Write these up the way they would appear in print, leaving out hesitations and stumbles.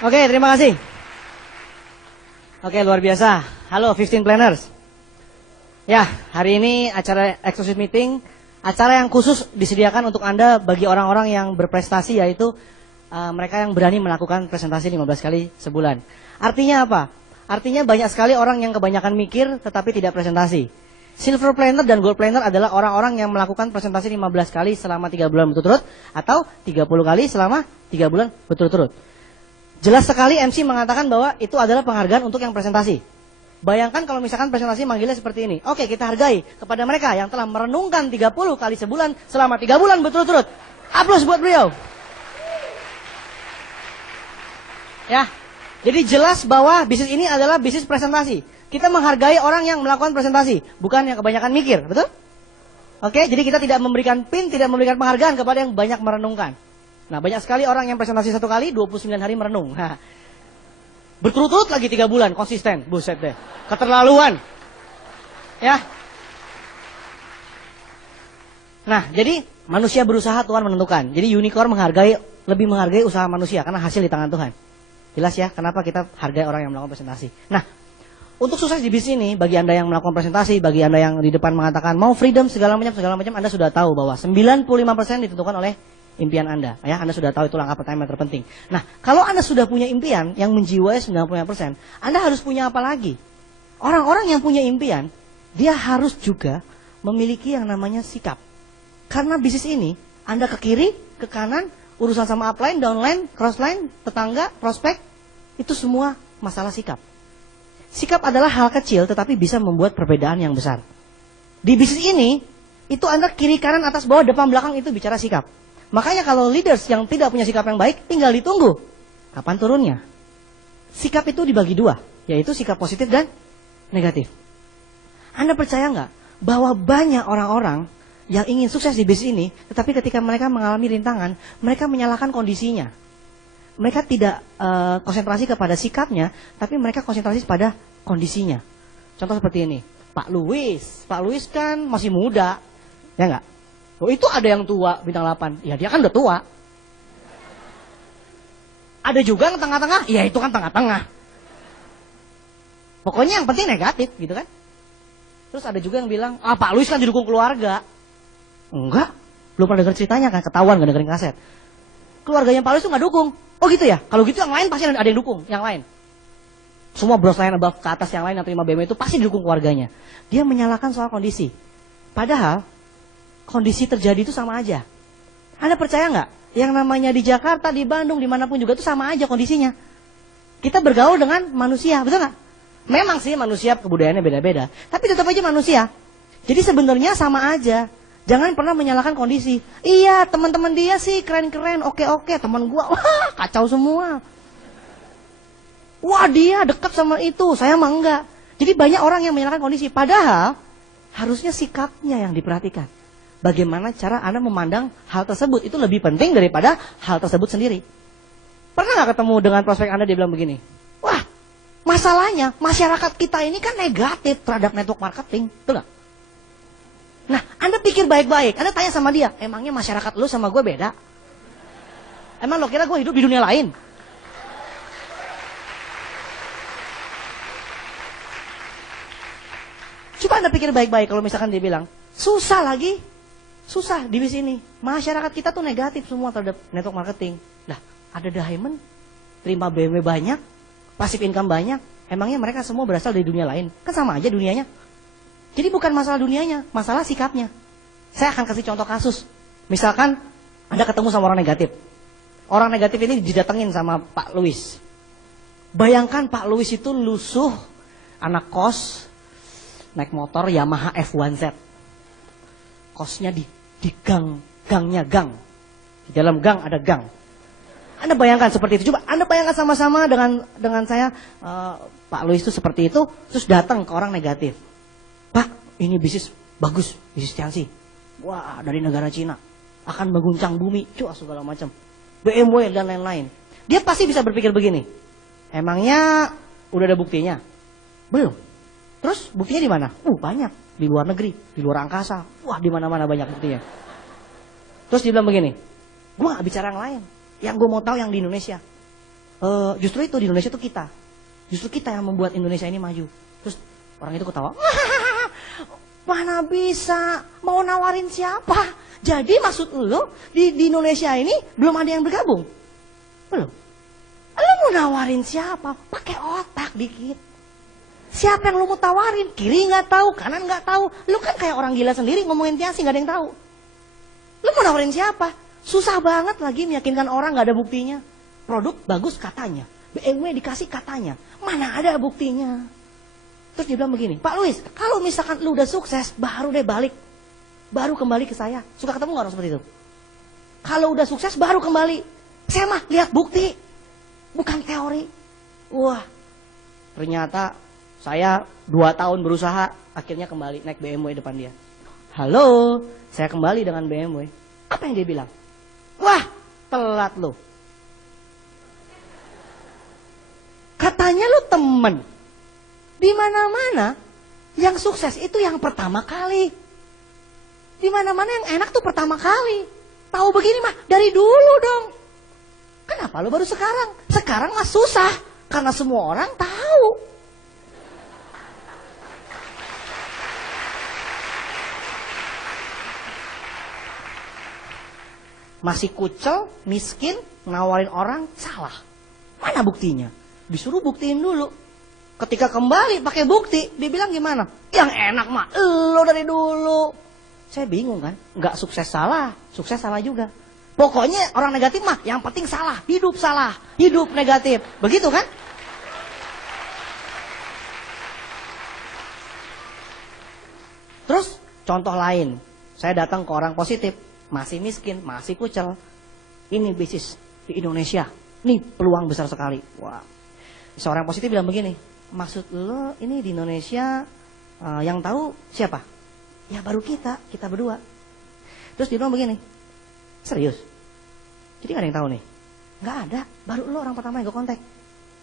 Oke, terima kasih. Oke, luar biasa. Halo 15 planners. Ya, hari ini acara exclusive meeting, acara yang khusus disediakan untuk Anda bagi orang-orang yang berprestasi, yaitu mereka yang berani melakukan presentasi 15 kali sebulan. Artinya apa? Artinya banyak sekali orang yang kebanyakan mikir tetapi tidak presentasi. Silver planner dan gold planner adalah orang-orang yang melakukan presentasi 15 kali selama 3 bulan berturut-turut atau 30 kali selama 3 bulan berturut-turut. Jelas sekali MC mengatakan bahwa itu adalah penghargaan untuk yang presentasi. Bayangkan kalau misalkan presentasi manggilnya seperti ini. Oke, kita hargai kepada mereka yang telah merenungkan 30 kali sebulan selama 3 bulan berturut-turut. Aplaus buat beliau. Ya, jadi jelas bahwa bisnis ini adalah bisnis presentasi. Kita menghargai orang yang melakukan presentasi, bukan yang kebanyakan mikir, betul? Oke, jadi kita tidak memberikan pin, tidak memberikan penghargaan kepada yang banyak merenungkan. Nah, banyak sekali orang yang presentasi 1 kali, 29 hari merenung. Berturut-turut lagi 3 bulan, konsisten. Buset deh, keterlaluan. Ya. Nah, jadi manusia berusaha, Tuhan menentukan. Jadi unicorn lebih menghargai usaha manusia, karena hasil di tangan Tuhan. Jelas ya, kenapa kita hargai orang yang melakukan presentasi. Nah, untuk sukses di bisnis ini, bagi Anda yang melakukan presentasi, bagi Anda yang di depan mengatakan mau freedom segala macam, Anda sudah tahu bahwa 95% ditentukan oleh impian Anda. Ya, Anda sudah tahu itu langkah pertama yang terpenting. Nah, kalau Anda sudah punya impian yang menjiwai 95%, Anda harus punya apa lagi? Orang-orang yang punya impian, dia harus juga memiliki yang namanya sikap. Karena bisnis ini, Anda ke kiri, ke kanan, urusan sama upline, downline, crossline, tetangga, prospek, itu semua masalah sikap. Sikap adalah hal kecil tetapi bisa membuat perbedaan yang besar. Di bisnis ini, itu Anda kiri, kanan, atas, bawah, depan, belakang itu bicara sikap. Makanya kalau leaders yang tidak punya sikap yang baik, tinggal ditunggu kapan turunnya. Sikap itu dibagi 2, yaitu sikap positif dan negatif. Anda percaya nggak bahwa banyak orang-orang yang ingin sukses di bisnis ini, tetapi ketika mereka mengalami rintangan, mereka menyalahkan kondisinya. Mereka tidak konsentrasi kepada sikapnya, tapi mereka konsentrasi pada kondisinya. Contoh seperti ini, Pak Louis kan masih muda, ya nggak? Oh, itu ada yang tua, bintang 8. Ya dia kan udah tua. Ada juga yang tengah-tengah, ya itu kan tengah-tengah. Pokoknya yang penting negatif gitu kan. Terus ada juga yang bilang, Pak Louis kan didukung keluarga. Enggak, belum pernah dengar ceritanya kan, ketahuan gak dengerin kaset. Keluarganya Pak Louis tuh gak dukung. Oh gitu ya, kalau gitu yang lain pasti ada yang dukung, yang lain. Semua bros lain above ke atas yang lain yang terima BMW itu pasti didukung keluarganya. Dia menyalahkan soal kondisi. Padahal kondisi terjadi itu sama aja. Anda percaya nggak? Yang namanya di Jakarta, di Bandung, dimanapun juga itu sama aja kondisinya. Kita bergaul dengan manusia, betul nggak? Memang sih manusia kebudayaannya beda-beda, tapi tetap aja manusia. Jadi sebenarnya sama aja. Jangan pernah menyalahkan kondisi. Iya, teman-teman dia sih keren-keren, oke-oke. Teman gua, wah kacau semua. Wah dia dekat sama itu, saya mah enggak. Jadi banyak orang yang menyalahkan kondisi. Padahal harusnya sikapnya yang diperhatikan. Bagaimana cara Anda memandang hal tersebut itu lebih penting daripada hal tersebut sendiri. Pernah gak ketemu dengan prospek Anda, dia bilang begini, wah masalahnya masyarakat kita ini kan negatif terhadap network marketing, betul gak? Nah, Anda pikir baik-baik, Anda tanya sama dia, emangnya masyarakat lu sama gue beda? Emang lo kira gue hidup di dunia lain? Coba Anda pikir baik-baik kalau misalkan dia bilang, susah di bisnis ini. Masyarakat kita tuh negatif semua terhadap network marketing. Nah, ada diamond, terima BMW banyak, passive income banyak. Emangnya mereka semua berasal dari dunia lain? Kan sama aja dunianya. Jadi bukan masalah dunianya, masalah sikapnya. Saya akan kasih contoh kasus. Misalkan Anda ketemu sama orang negatif. Orang negatif ini didatengin sama Pak Louis. Bayangkan Pak Louis itu lusuh, anak kos, naik motor Yamaha F1Z. Kosnya di gangnya gang. Di dalam gang ada gang. Anda bayangkan seperti itu. Coba Anda bayangkan sama-sama dengan saya, Pak Louis itu seperti itu, terus datang ke orang negatif. Pak, ini bisnis bagus, bisnis Tianxi. Wah, dari negara Cina. Akan mengguncang bumi, segala macam. BMW dan lain-lain. Dia pasti bisa berpikir begini. Emangnya udah ada buktinya? Belum. Terus buktinya di mana? Banyak. Di luar negeri, di luar angkasa. Wah, di mana-mana banyak buktinya. Terus dia bilang begini, gue gak bicara yang lain. Yang gue mau tahu yang di Indonesia. Justru itu di Indonesia tuh kita. Justru kita yang membuat Indonesia ini maju. Terus orang itu ketawa. Mana bisa, mau nawarin siapa? Jadi maksud lo di Indonesia ini belum ada yang bergabung? Belum. Lo mau nawarin siapa? Pakai otak dikit. Siapa yang lo mau tawarin? Kiri nggak tahu, kanan nggak tahu. Lo kan kayak orang gila sendiri ngomongin Tiasi nggak ada yang tahu. Lo mau nawarin siapa? Susah banget lagi meyakinkan orang nggak ada buktinya. Produk bagus katanya, BMW dikasih katanya, mana ada buktinya? Terus dia bilang begini, Pak Luis, kalau misalkan lu udah sukses, baru deh balik, baru kembali ke saya. Suka ketemu nggak orang seperti itu? Kalau udah sukses, baru kembali. Saya mah lihat bukti, bukan teori. Wah, ternyata saya 2 tahun berusaha, akhirnya kembali naik BMW depan dia. Halo, saya kembali dengan BMW. Apa yang dia bilang? Wah, telat lo. Katanya lu temen. Di mana-mana yang sukses itu yang pertama kali. Di mana-mana yang enak tuh pertama kali. Tahu begini mah dari dulu dong. Kenapa lu baru sekarang? Sekarang mah susah karena semua orang tahu. Masih kucel, miskin, nawarin orang, salah. Mana buktinya? Disuruh buktiin dulu. Ketika kembali pakai bukti, dia bilang gimana? Yang enak mah lo dari dulu. Saya bingung kan, nggak sukses salah juga. Pokoknya orang negatif mah yang penting salah, hidup negatif. Begitu kan? Terus contoh lain, saya datang ke orang positif, masih miskin, masih kucel. Ini bisnis di Indonesia, nih peluang besar sekali. Wah, seorang positif bilang begini, maksud lo ini di Indonesia yang tahu siapa? Ya baru kita berdua. Terus dia bilang begini, serius? Jadi gak ada yang tahu nih? Gak ada, baru lo orang pertama yang gue kontak.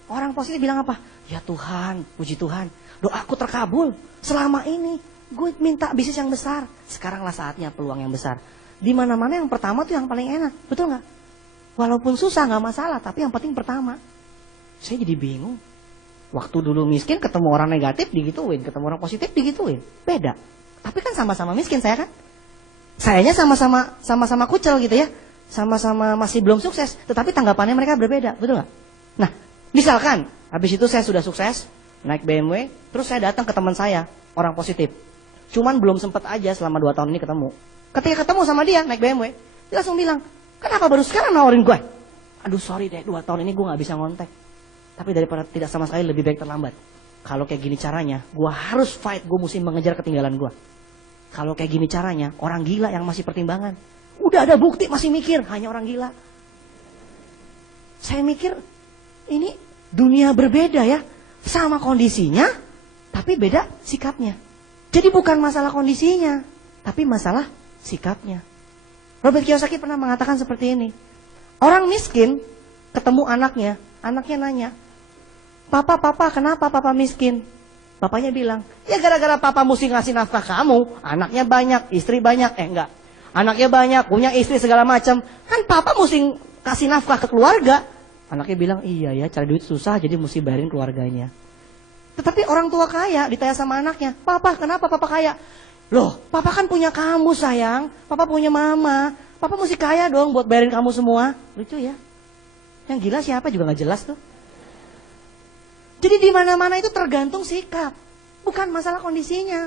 Orang positif bilang apa? Ya Tuhan, puji Tuhan, doaku terkabul. Selama ini gue minta bisnis yang besar, sekaranglah saatnya peluang yang besar. Di mana-mana yang pertama tuh yang paling enak, betul nggak? Walaupun susah nggak masalah, tapi yang penting pertama. Saya jadi bingung. Waktu dulu miskin ketemu orang negatif digituin, ketemu orang positif digituin, beda. Tapi kan sama-sama miskin saya kan. Sayanya sama-sama kucel gitu ya, sama-sama masih belum sukses, tetapi tanggapannya mereka berbeda, betul nggak? Nah, misalkan habis itu saya sudah sukses, naik BMW, terus saya datang ke teman saya, orang positif. Cuman belum sempat aja selama 2 tahun ini ketemu. Ketika ketemu sama dia naik BMW, dia langsung bilang, kenapa baru sekarang nawarin gue? Aduh sorry deh, 2 tahun ini gue gak bisa ngontek. Tapi daripada tidak sama sekali lebih baik terlambat. Kalau kayak gini caranya, gue harus fight, gue mesti mengejar ketinggalan gue. Kalau kayak gini caranya, orang gila yang masih pertimbangan. Udah ada bukti masih mikir, hanya orang gila. Saya mikir, ini dunia berbeda ya. Sama kondisinya, tapi beda sikapnya. Jadi bukan masalah kondisinya, tapi masalah sikapnya. Robert Kiyosaki pernah mengatakan seperti ini. Orang miskin ketemu anaknya nanya, Papa, kenapa papa miskin? Bapaknya bilang, ya gara-gara papa mesti ngasih nafkah kamu, anaknya banyak, istri banyak, enggak. Anaknya banyak, punya istri segala macam, kan papa mesti kasih nafkah ke keluarga. Anaknya bilang, iya ya, cari duit susah jadi mesti bayarin keluarganya. Tetapi orang tua kaya ditanya sama anaknya, Papa, kenapa papa kaya? Loh, papa kan punya kamu sayang, papa punya mama, papa mesti kaya dong buat bayarin kamu semua. Lucu ya? Yang gila siapa juga gak jelas tuh. Jadi di mana-mana itu tergantung sikap, bukan masalah kondisinya.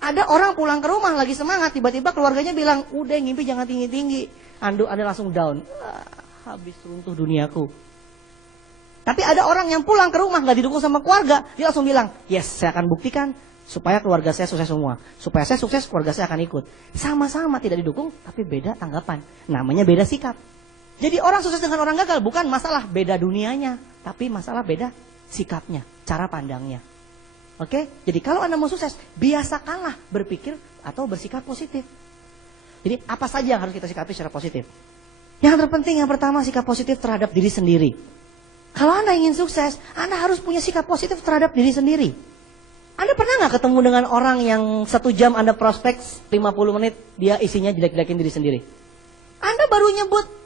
Ada orang pulang ke rumah lagi semangat, tiba-tiba keluarganya bilang, udah ngimpi jangan tinggi-tinggi. Anda langsung down, habis runtuh duniaku. Tapi ada orang yang pulang ke rumah gak didukung sama keluarga, dia langsung bilang, yes, saya akan buktikan supaya keluarga saya sukses semua. Supaya saya sukses, keluarga saya akan ikut. Sama-sama tidak didukung, tapi beda tanggapan. Namanya beda sikap. Jadi orang sukses dengan orang gagal bukan masalah beda dunianya, tapi masalah beda sikapnya, cara pandangnya. Oke? Jadi kalau Anda mau sukses, biasakanlah berpikir atau bersikap positif. Jadi apa saja yang harus kita sikapi secara positif? Yang terpenting yang pertama, sikap positif terhadap diri sendiri. Kalau Anda ingin sukses, Anda harus punya sikap positif terhadap diri sendiri. Anda pernah gak ketemu dengan orang yang 1 jam Anda prospek 50 menit, dia isinya jelek-jelekin diri sendiri? Anda baru nyebut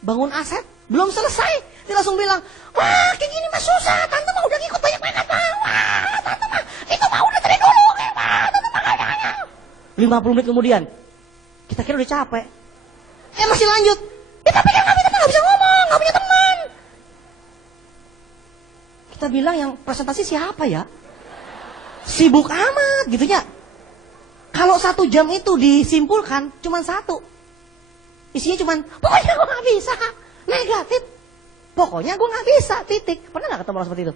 bangun aset, belum selesai, Dia langsung bilang, wah kayak gini mah susah, tante mah udah ngikut banyak banget mah. Wah tante mah, itu mah udah dari dulu. Wah tante mah gak. 50 menit kemudian, kita kira udah capek. Masih lanjut. Ya tapi kan kami gak bisa ngomong, gak punya teman. Kita bilang yang presentasi siapa ya? Sibuk amat gitu ya. Kalau 1 jam itu disimpulkan cuma 1. Isinya cuma, pokoknya gue gak bisa. Negatif. Pokoknya gue gak bisa, titik. Pernah gak ketemu orang seperti itu?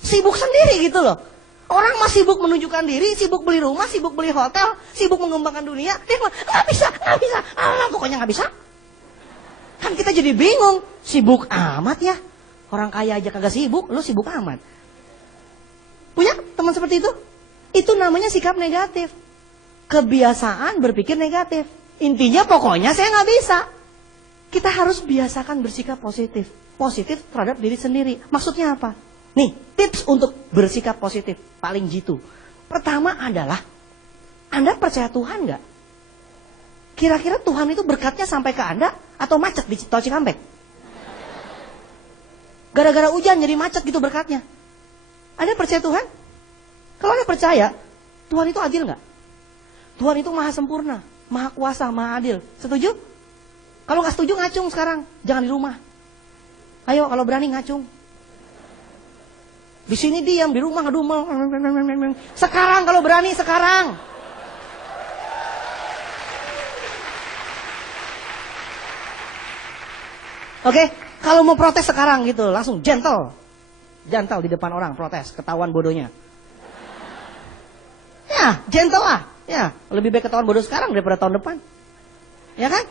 Sibuk sendiri gitu loh. Orang masih sibuk menunjukkan diri, sibuk beli rumah, sibuk beli hotel, sibuk mengembangkan dunia. Dia bilang, gak bisa. Pokoknya gak bisa. Kan kita jadi bingung. Sibuk amat ya. Orang kaya aja kagak sibuk, lu sibuk amat. Punya teman seperti itu? Itu namanya sikap negatif. Kebiasaan berpikir negatif. Intinya pokoknya saya gak bisa. Kita harus biasakan bersikap positif. Positif terhadap diri sendiri. Maksudnya apa? Nih, tips untuk bersikap positif. Paling jitu. Pertama adalah, Anda percaya Tuhan gak? Kira-kira Tuhan itu berkatnya sampai ke Anda atau macet di Tol Cikampek? Gara-gara hujan jadi macet gitu berkatnya. Anda percaya Tuhan? Kalau Anda percaya, Tuhan itu adil gak? Tuhan itu maha sempurna, maha kuasa, maha adil. Setuju? Kalau gak setuju ngacung sekarang. Jangan di rumah. Ayo kalau berani ngacung. Di sini diam, di rumah ngedumel. Sekarang kalau berani, sekarang. Oke, kalau mau protes sekarang gitu, langsung gentle. Gentle di depan orang, protes, ketahuan bodohnya. Ya, gentle lah. Ya, lebih baik ketahuan bodoh sekarang daripada tahun depan. Ya kan?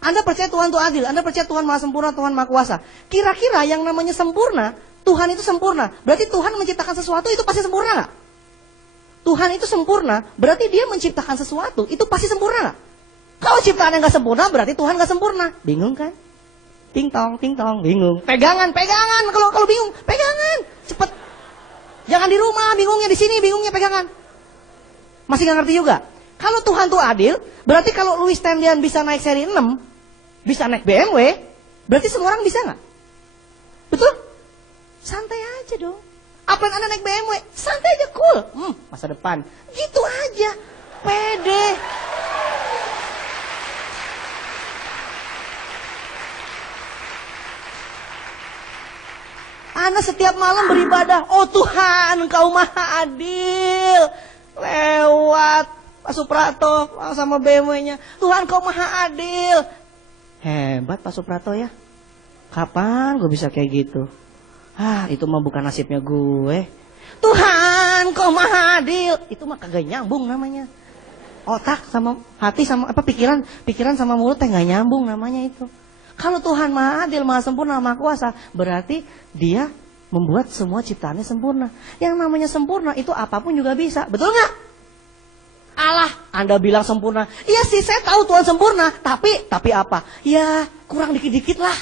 Anda percaya Tuhan itu adil, Anda percaya Tuhan maha sempurna, Tuhan maha kuasa. Kira-kira yang namanya sempurna, Tuhan itu sempurna. Berarti Tuhan menciptakan sesuatu itu pasti sempurna gak? Tuhan itu sempurna, berarti dia menciptakan sesuatu, itu pasti sempurna gak? Kalau ciptaan yang gak sempurna, berarti Tuhan gak sempurna. Bingung kan? Ting tong, bingung. Pegangan. Kalau bingung, pegangan. Cepet. Jangan di rumah, bingungnya di sini, bingungnya pegangan. Masih gak ngerti juga? Kalau Tuhan tuh adil, berarti kalau Louis Tendian bisa naik seri 6, bisa naik BMW, berarti semua orang bisa gak? Betul? Santai aja dong. Apa yang Anda naik BMW? Santai aja, cool. Masa depan. Gitu aja. Pede. Anda setiap malam beribadah. Oh Tuhan, Engkau maha adil. Lewat Pak Suprato sama BMW-nya. Tuhan, Kau maha adil. Hebat Pak Suprato ya. Kapan gue bisa kayak gitu? Itu mah bukan nasibnya gue. Tuhan, Kau maha adil. Itu mah kagak nyambung namanya. Otak sama hati sama pikiran sama mulut gak nyambung namanya itu. Kalau Tuhan maha adil, maha sempurna, maha kuasa, berarti dia membuat semua ciptaannya sempurna. Yang namanya sempurna itu apapun juga bisa. Betul gak? Allah, Anda bilang sempurna. Iya sih, saya tahu Tuhan sempurna. Tapi apa? Ya, kurang dikit-dikit lah.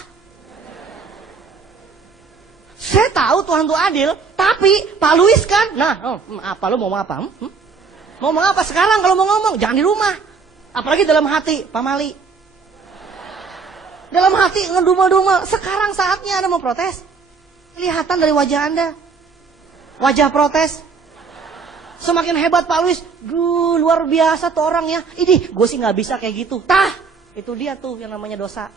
Saya tahu Tuhan itu adil. Tapi Pak Luis kan. Apa lu mau ngomong apa? Mau ngomong apa sekarang kalau mau ngomong? Jangan di rumah. Apalagi dalam hati, Pak Mali. Dalam hati ngedumel-dumel. Sekarang saatnya Anda mau protes. Kelihatan dari wajah Anda. Wajah protes. Semakin hebat Pak Luis. Luar biasa tuh orangnya. Idih, gue sih gak bisa kayak gitu. Itu dia tuh yang namanya dosa.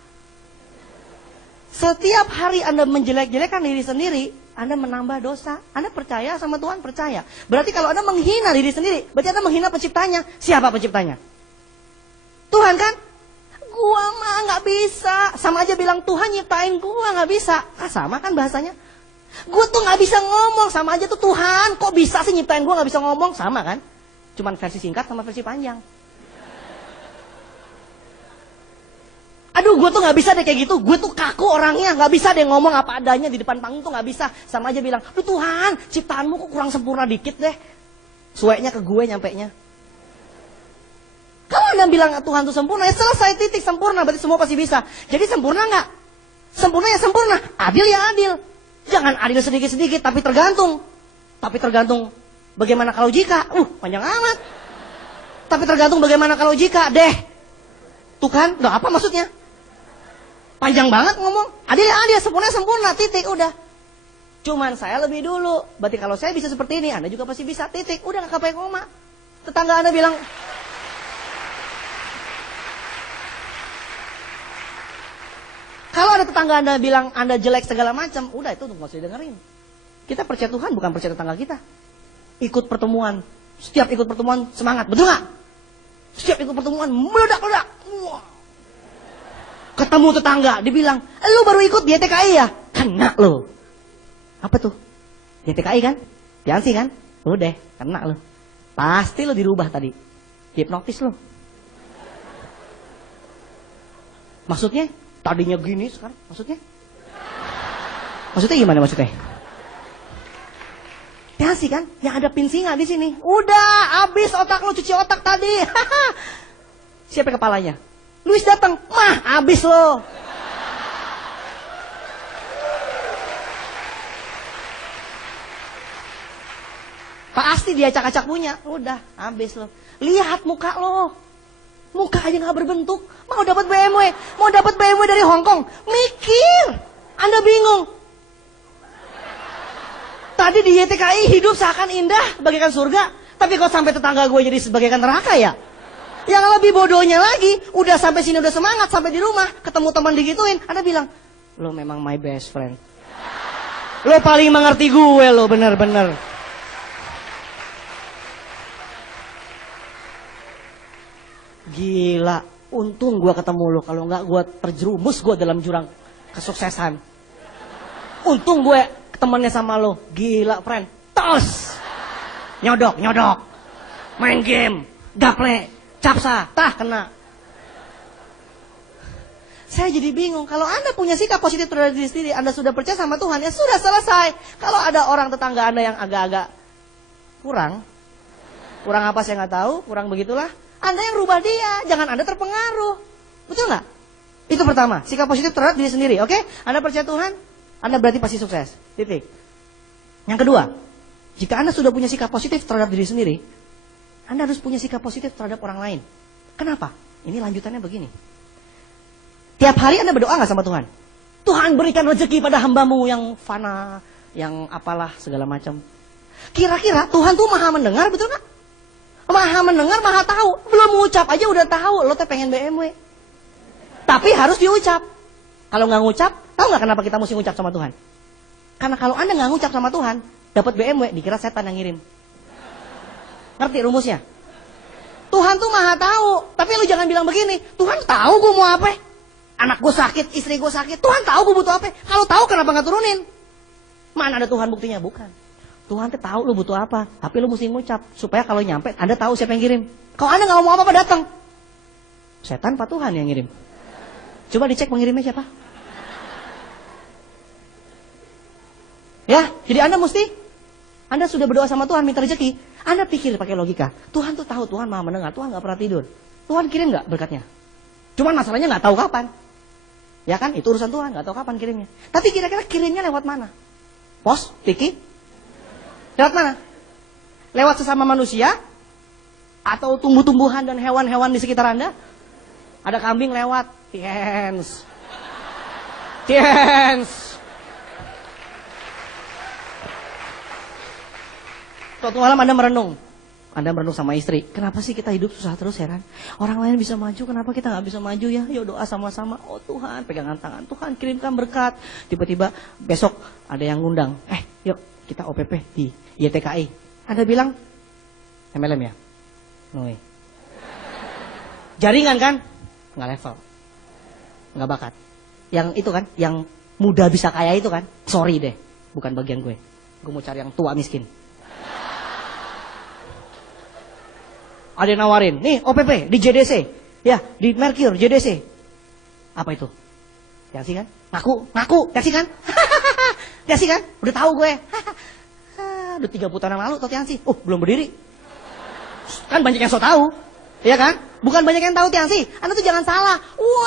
Setiap hari Anda menjelek-jelekkan diri sendiri, Anda menambah dosa. Anda percaya sama Tuhan? Percaya. Berarti kalau Anda menghina diri sendiri, berarti Anda menghina penciptanya. Siapa penciptanya? Tuhan kan? Gua mah gak bisa. Sama aja bilang Tuhan nyiptain gua gak bisa. Sama kan bahasanya. Gua tuh gak bisa ngomong. Sama aja tuh Tuhan kok bisa sih nyiptain gua gak bisa ngomong. Sama kan. Cuman versi singkat sama versi panjang. Aduh gua tuh gak bisa deh kayak gitu. Gua tuh kaku orangnya. Gak bisa deh ngomong apa adanya di depan panggung tuh gak bisa. Sama aja bilang, "Duh Tuhan ciptaanmu kok kurang sempurna dikit deh." Sueknya ke gue nyampenya. Kalau Anda bilang Tuhan itu sempurna, ya selesai, titik, sempurna, berarti semua pasti bisa. Jadi sempurna nggak? Sempurna ya sempurna, adil ya adil. Jangan adil sedikit-sedikit, tapi tergantung. Bagaimana kalau jika? Panjang amat. Tapi tergantung bagaimana kalau jika, deh. Tuh kan, nggak apa maksudnya? Panjang banget ngomong. Adil, sempurna, titik, udah. Cuman saya lebih dulu. Berarti kalau saya bisa seperti ini, Anda juga pasti bisa, titik. Udah gak pakai koma. Tetangga Anda bilang, kalau ada tetangga Anda bilang Anda jelek segala macam, udah itu nggak usah didengerin. Kita percaya Tuhan, bukan percaya tetangga kita. Ikut pertemuan, setiap ikut pertemuan semangat, betul nggak? Setiap ikut pertemuan meledak-ledak. Ketemu tetangga, dibilang, lu baru ikut di YTKI ya? Kena lu. Apa tuh? YTKI kan? Tiansi kan? Udah, kena lu. Pasti lu dirubah tadi. Hipnotis lu. Maksudnya? Tadinya gini, sekarang maksudnya? Maksudnya gimana maksudnya? Tiansi kan? Yang ada pin singa di sini. Udah, habis otak lu, cuci otak tadi. Siapa kepalanya? Luis datang, habis lo. Pasti dia acak-acak punya. Udah, habis lo. Lihat muka lo. Muka aja gak berbentuk. Mau dapat BMW dari Hong Kong. Mikir. Anda bingung. Tadi di YTKI hidup seakan indah, bagaikan surga. Tapi kok sampai tetangga gue jadi sebagaikan neraka ya? Yang lebih bodohnya lagi, udah sampai sini udah semangat, sampai di rumah, ketemu teman digituin, Anda bilang, lo memang my best friend. Lo paling mengerti gue lo, bener-bener. Gila, untung gue ketemu lo, kalau enggak gue terjerumus gue dalam jurang kesuksesan. Untung gue temennya sama lo, gila friend, tos, nyodok, main game, gaple, capsa, kena. Saya jadi bingung, kalau Anda punya sikap positif terhadap diri sendiri, Anda sudah percaya sama Tuhan, ya sudah selesai. Kalau ada orang tetangga Anda yang agak-agak kurang apa saya nggak tahu, kurang begitulah, Anda yang rubah dia, jangan Anda terpengaruh. Betul nggak? Itu pertama, sikap positif terhadap diri sendiri, oke? Anda percaya Tuhan, Anda berarti pasti sukses, titik. Yang kedua, jika Anda sudah punya sikap positif terhadap diri sendiri, Anda harus punya sikap positif terhadap orang lain. Kenapa? Ini lanjutannya begini. Tiap hari Anda berdoa nggak sama Tuhan? Tuhan berikan rezeki pada hambamu yang fana, yang apalah segala macam. Kira-kira Tuhan tuh maha mendengar, betul nggak? Maha mendengar, maha tahu. Belum mengucap aja udah tahu, lo teh pengen BMW. Tapi harus diucap. Kalau nggak ngucap, tahu nggak kenapa kita mesti ngucap sama Tuhan? Karena kalau Anda nggak ngucap sama Tuhan, dapat BMW, dikira setan yang ngirim. Ngerti rumusnya? Tuhan tuh maha tahu. Tapi lu jangan bilang begini, Tuhan tahu gue mau apa? Anak gue sakit, istri gue sakit. Tuhan tahu gue butuh apa? Kalau tahu kenapa gak turunin? Mana ada Tuhan buktinya? Bukan. Tuhan tuh tahu lu butuh apa. Tapi lu mesti ngucap. Supaya kalau nyampe, Anda tahu siapa yang kirim. Kalau Anda gak mau apa-apa datang. Setan apa Tuhan yang ngirim? Coba dicek pengirimnya siapa. Ya, jadi Anda sudah berdoa sama Tuhan minta rezeki. Anda pikir pakai logika. Tuhan tuh tahu, Tuhan maha mendengar. Tuhan gak pernah tidur. Tuhan kirim gak berkatnya? Cuman masalahnya gak tahu kapan. Ya kan, itu urusan Tuhan, gak tahu kapan kirimnya. Tapi kira-kira kirimnya lewat mana? Pos, tiki? Lewat mana? Lewat sesama manusia? Atau tumbuh-tumbuhan dan hewan-hewan di sekitar Anda? Ada kambing lewat. Tiens. Suatu malam Anda merenung sama istri. Kenapa sih kita hidup susah terus, heran? Orang lain bisa maju, kenapa kita gak bisa maju ya? Yuk doa sama-sama. Oh Tuhan, pegangan tangan. Tuhan kirimkan berkat. Tiba-tiba besok ada yang ngundang. Yuk kita OPP di YTKI. Anda bilang, MLM ya? No way. Jaringan kan? Nggak level. Nggak bakat. Yang itu kan, yang muda bisa kaya itu kan? Sorry deh, bukan bagian gue. Gue mau cari yang tua miskin. Ada yang nawarin, nih OPP di JDC, ya di Mercure JDC. Apa itu? Tiansi kan? Ngaku, Tiansi kan? Tiansi kan? Udah tahu gue. Udah 30 tahun yang lalu tau Tiansi. Belum berdiri. Kan banyak yang so tahu, ya kan? Bukan banyak yang tahu Tiansi. Anda tuh jangan salah.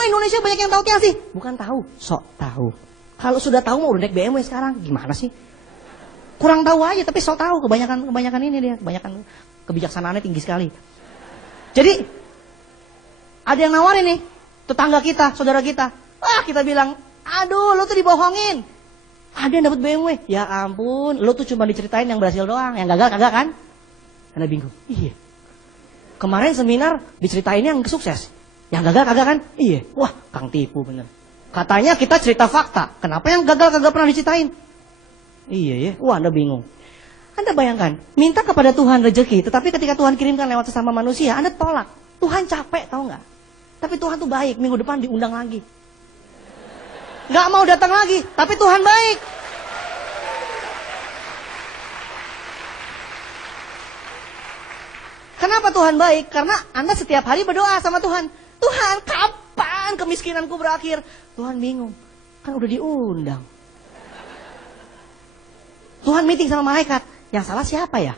Indonesia banyak yang tahu Tiansi. Bukan tahu, sok tahu. Kalau sudah tahu mau udah naik BMW sekarang, gimana sih? Kurang tahu aja, tapi sok tahu. Kebanyakan ini dia, kebanyakan kebijaksanaannya tinggi sekali. Jadi ada yang nawarin nih, tetangga kita, saudara kita. Kita bilang, aduh lo tuh dibohongin. Ada yang dapat BMW. Ya ampun, lo tuh cuma diceritain yang berhasil doang, yang gagal kagak kan? Anda bingung. Iya. Kemarin seminar diceritain yang sukses. Yang gagal kagak kan? Iya. Wah, Kang tipu bener. Katanya kita cerita fakta. Kenapa yang gagal kagak pernah diceritain? Iya ya. Wah, Anda bingung. Anda bayangkan, minta kepada Tuhan rezeki, tetapi ketika Tuhan kirimkan lewat sesama manusia, Anda tolak. Tuhan capek, tahu nggak? Tapi Tuhan tuh baik, minggu depan diundang lagi. Nggak mau datang lagi, tapi Tuhan baik. Kenapa Tuhan baik? Karena Anda setiap hari berdoa sama Tuhan. Tuhan, kapan kemiskinanku berakhir? Tuhan bingung, kan udah diundang. Tuhan meeting sama malaikat. Yang salah siapa ya?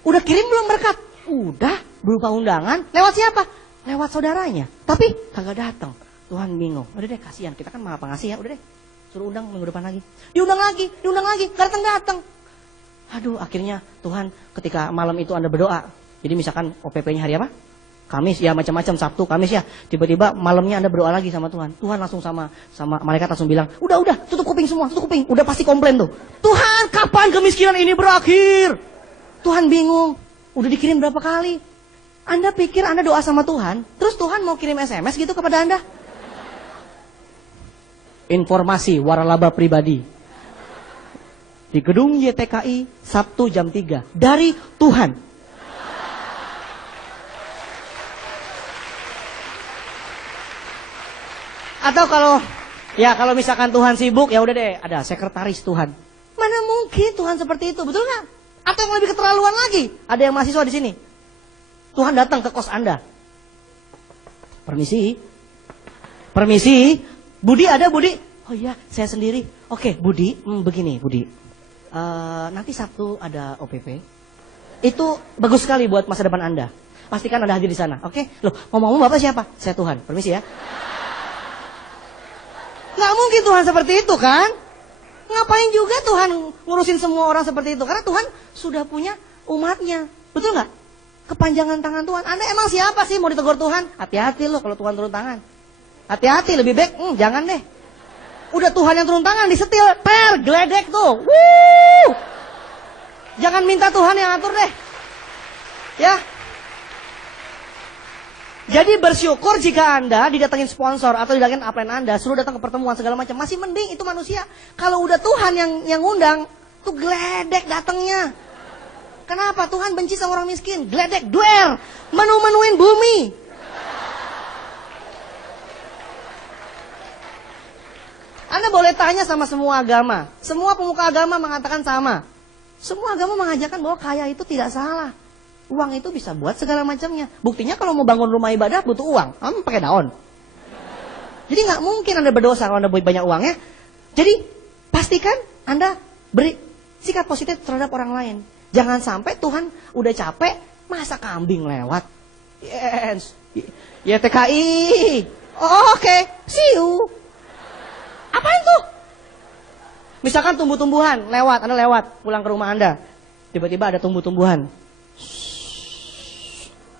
Udah kirim belum berkat? Udah, berupa undangan. Lewat siapa? Lewat saudaranya. Tapi kagak datang. Tuhan bingung. Udah deh, kasihan. Kita kan maha pengasih ya. Udah deh, suruh undang minggu depan lagi. Diundang lagi. Gak datang. Aduh, akhirnya Tuhan ketika malam itu Anda berdoa. Jadi misalkan OPP-nya hari apa? Kamis, ya macam-macam, Sabtu, Kamis ya. Tiba-tiba malamnya Anda berdoa lagi sama Tuhan. Tuhan langsung sama malaikat langsung bilang, udah, tutup kuping semua, tutup kuping. Udah pasti komplain tuh. Tuhan, kapan kemiskinan ini berakhir? Tuhan bingung. Udah dikirim berapa kali? Anda pikir Anda doa sama Tuhan, terus Tuhan mau kirim SMS gitu kepada Anda? Informasi waralaba pribadi. Di gedung YTKI, Sabtu jam 3. Dari Tuhan. Atau kalau misalkan Tuhan sibuk, ya udah deh, ada sekretaris Tuhan. Mana mungkin Tuhan seperti itu, betul nggak? Atau yang lebih keterlaluan lagi, ada yang mahasiswa di sini. Tuhan datang ke kos Anda. Permisi, Budi ada Budi? Oh iya, saya sendiri. Oke, Budi, begini Budi. Nanti Sabtu ada OPP. Itu bagus sekali buat masa depan Anda. Pastikan Anda hadir di sana, oke? Loh, ngomong-ngomong Bapak siapa? Saya Tuhan, permisi ya. Nggak mungkin Tuhan seperti itu kan? Ngapain juga Tuhan ngurusin semua orang seperti itu? Karena Tuhan sudah punya umatnya. Betul nggak? Kepanjangan tangan Tuhan. Anda emang siapa sih mau ditegur Tuhan? Hati-hati loh kalau Tuhan turun tangan. Hati-hati, lebih baik jangan deh. Udah Tuhan yang turun tangan, disetil, geledek tuh. Wuh! Jangan minta Tuhan yang atur deh. Ya. Jadi bersyukur jika Anda didatengin sponsor atau didatengin upline Anda, suruh datang ke pertemuan segala macam, masih mending itu manusia. Kalau udah Tuhan yang ngundang, tuh geledek datangnya. Kenapa? Tuhan benci sama orang miskin, geledek, duel, menu-menuin bumi. Anda boleh tanya sama semua agama, semua pemuka agama mengatakan sama. Semua agama mengajarkan bahwa kaya itu tidak salah. Uang itu bisa buat segala macamnya. Buktinya kalau mau bangun rumah ibadah butuh uang. Pakai daun. Jadi nggak mungkin Anda berdosa kalau Anda banyak uangnya. Jadi pastikan Anda beri sikap positif terhadap orang lain. Jangan sampai Tuhan udah capek, masa kambing lewat. Yes. YTKI. Oke. See you. Apaan tuh? Misalkan tumbuh-tumbuhan lewat, Anda lewat pulang ke rumah Anda. Tiba-tiba ada tumbuh-tumbuhan.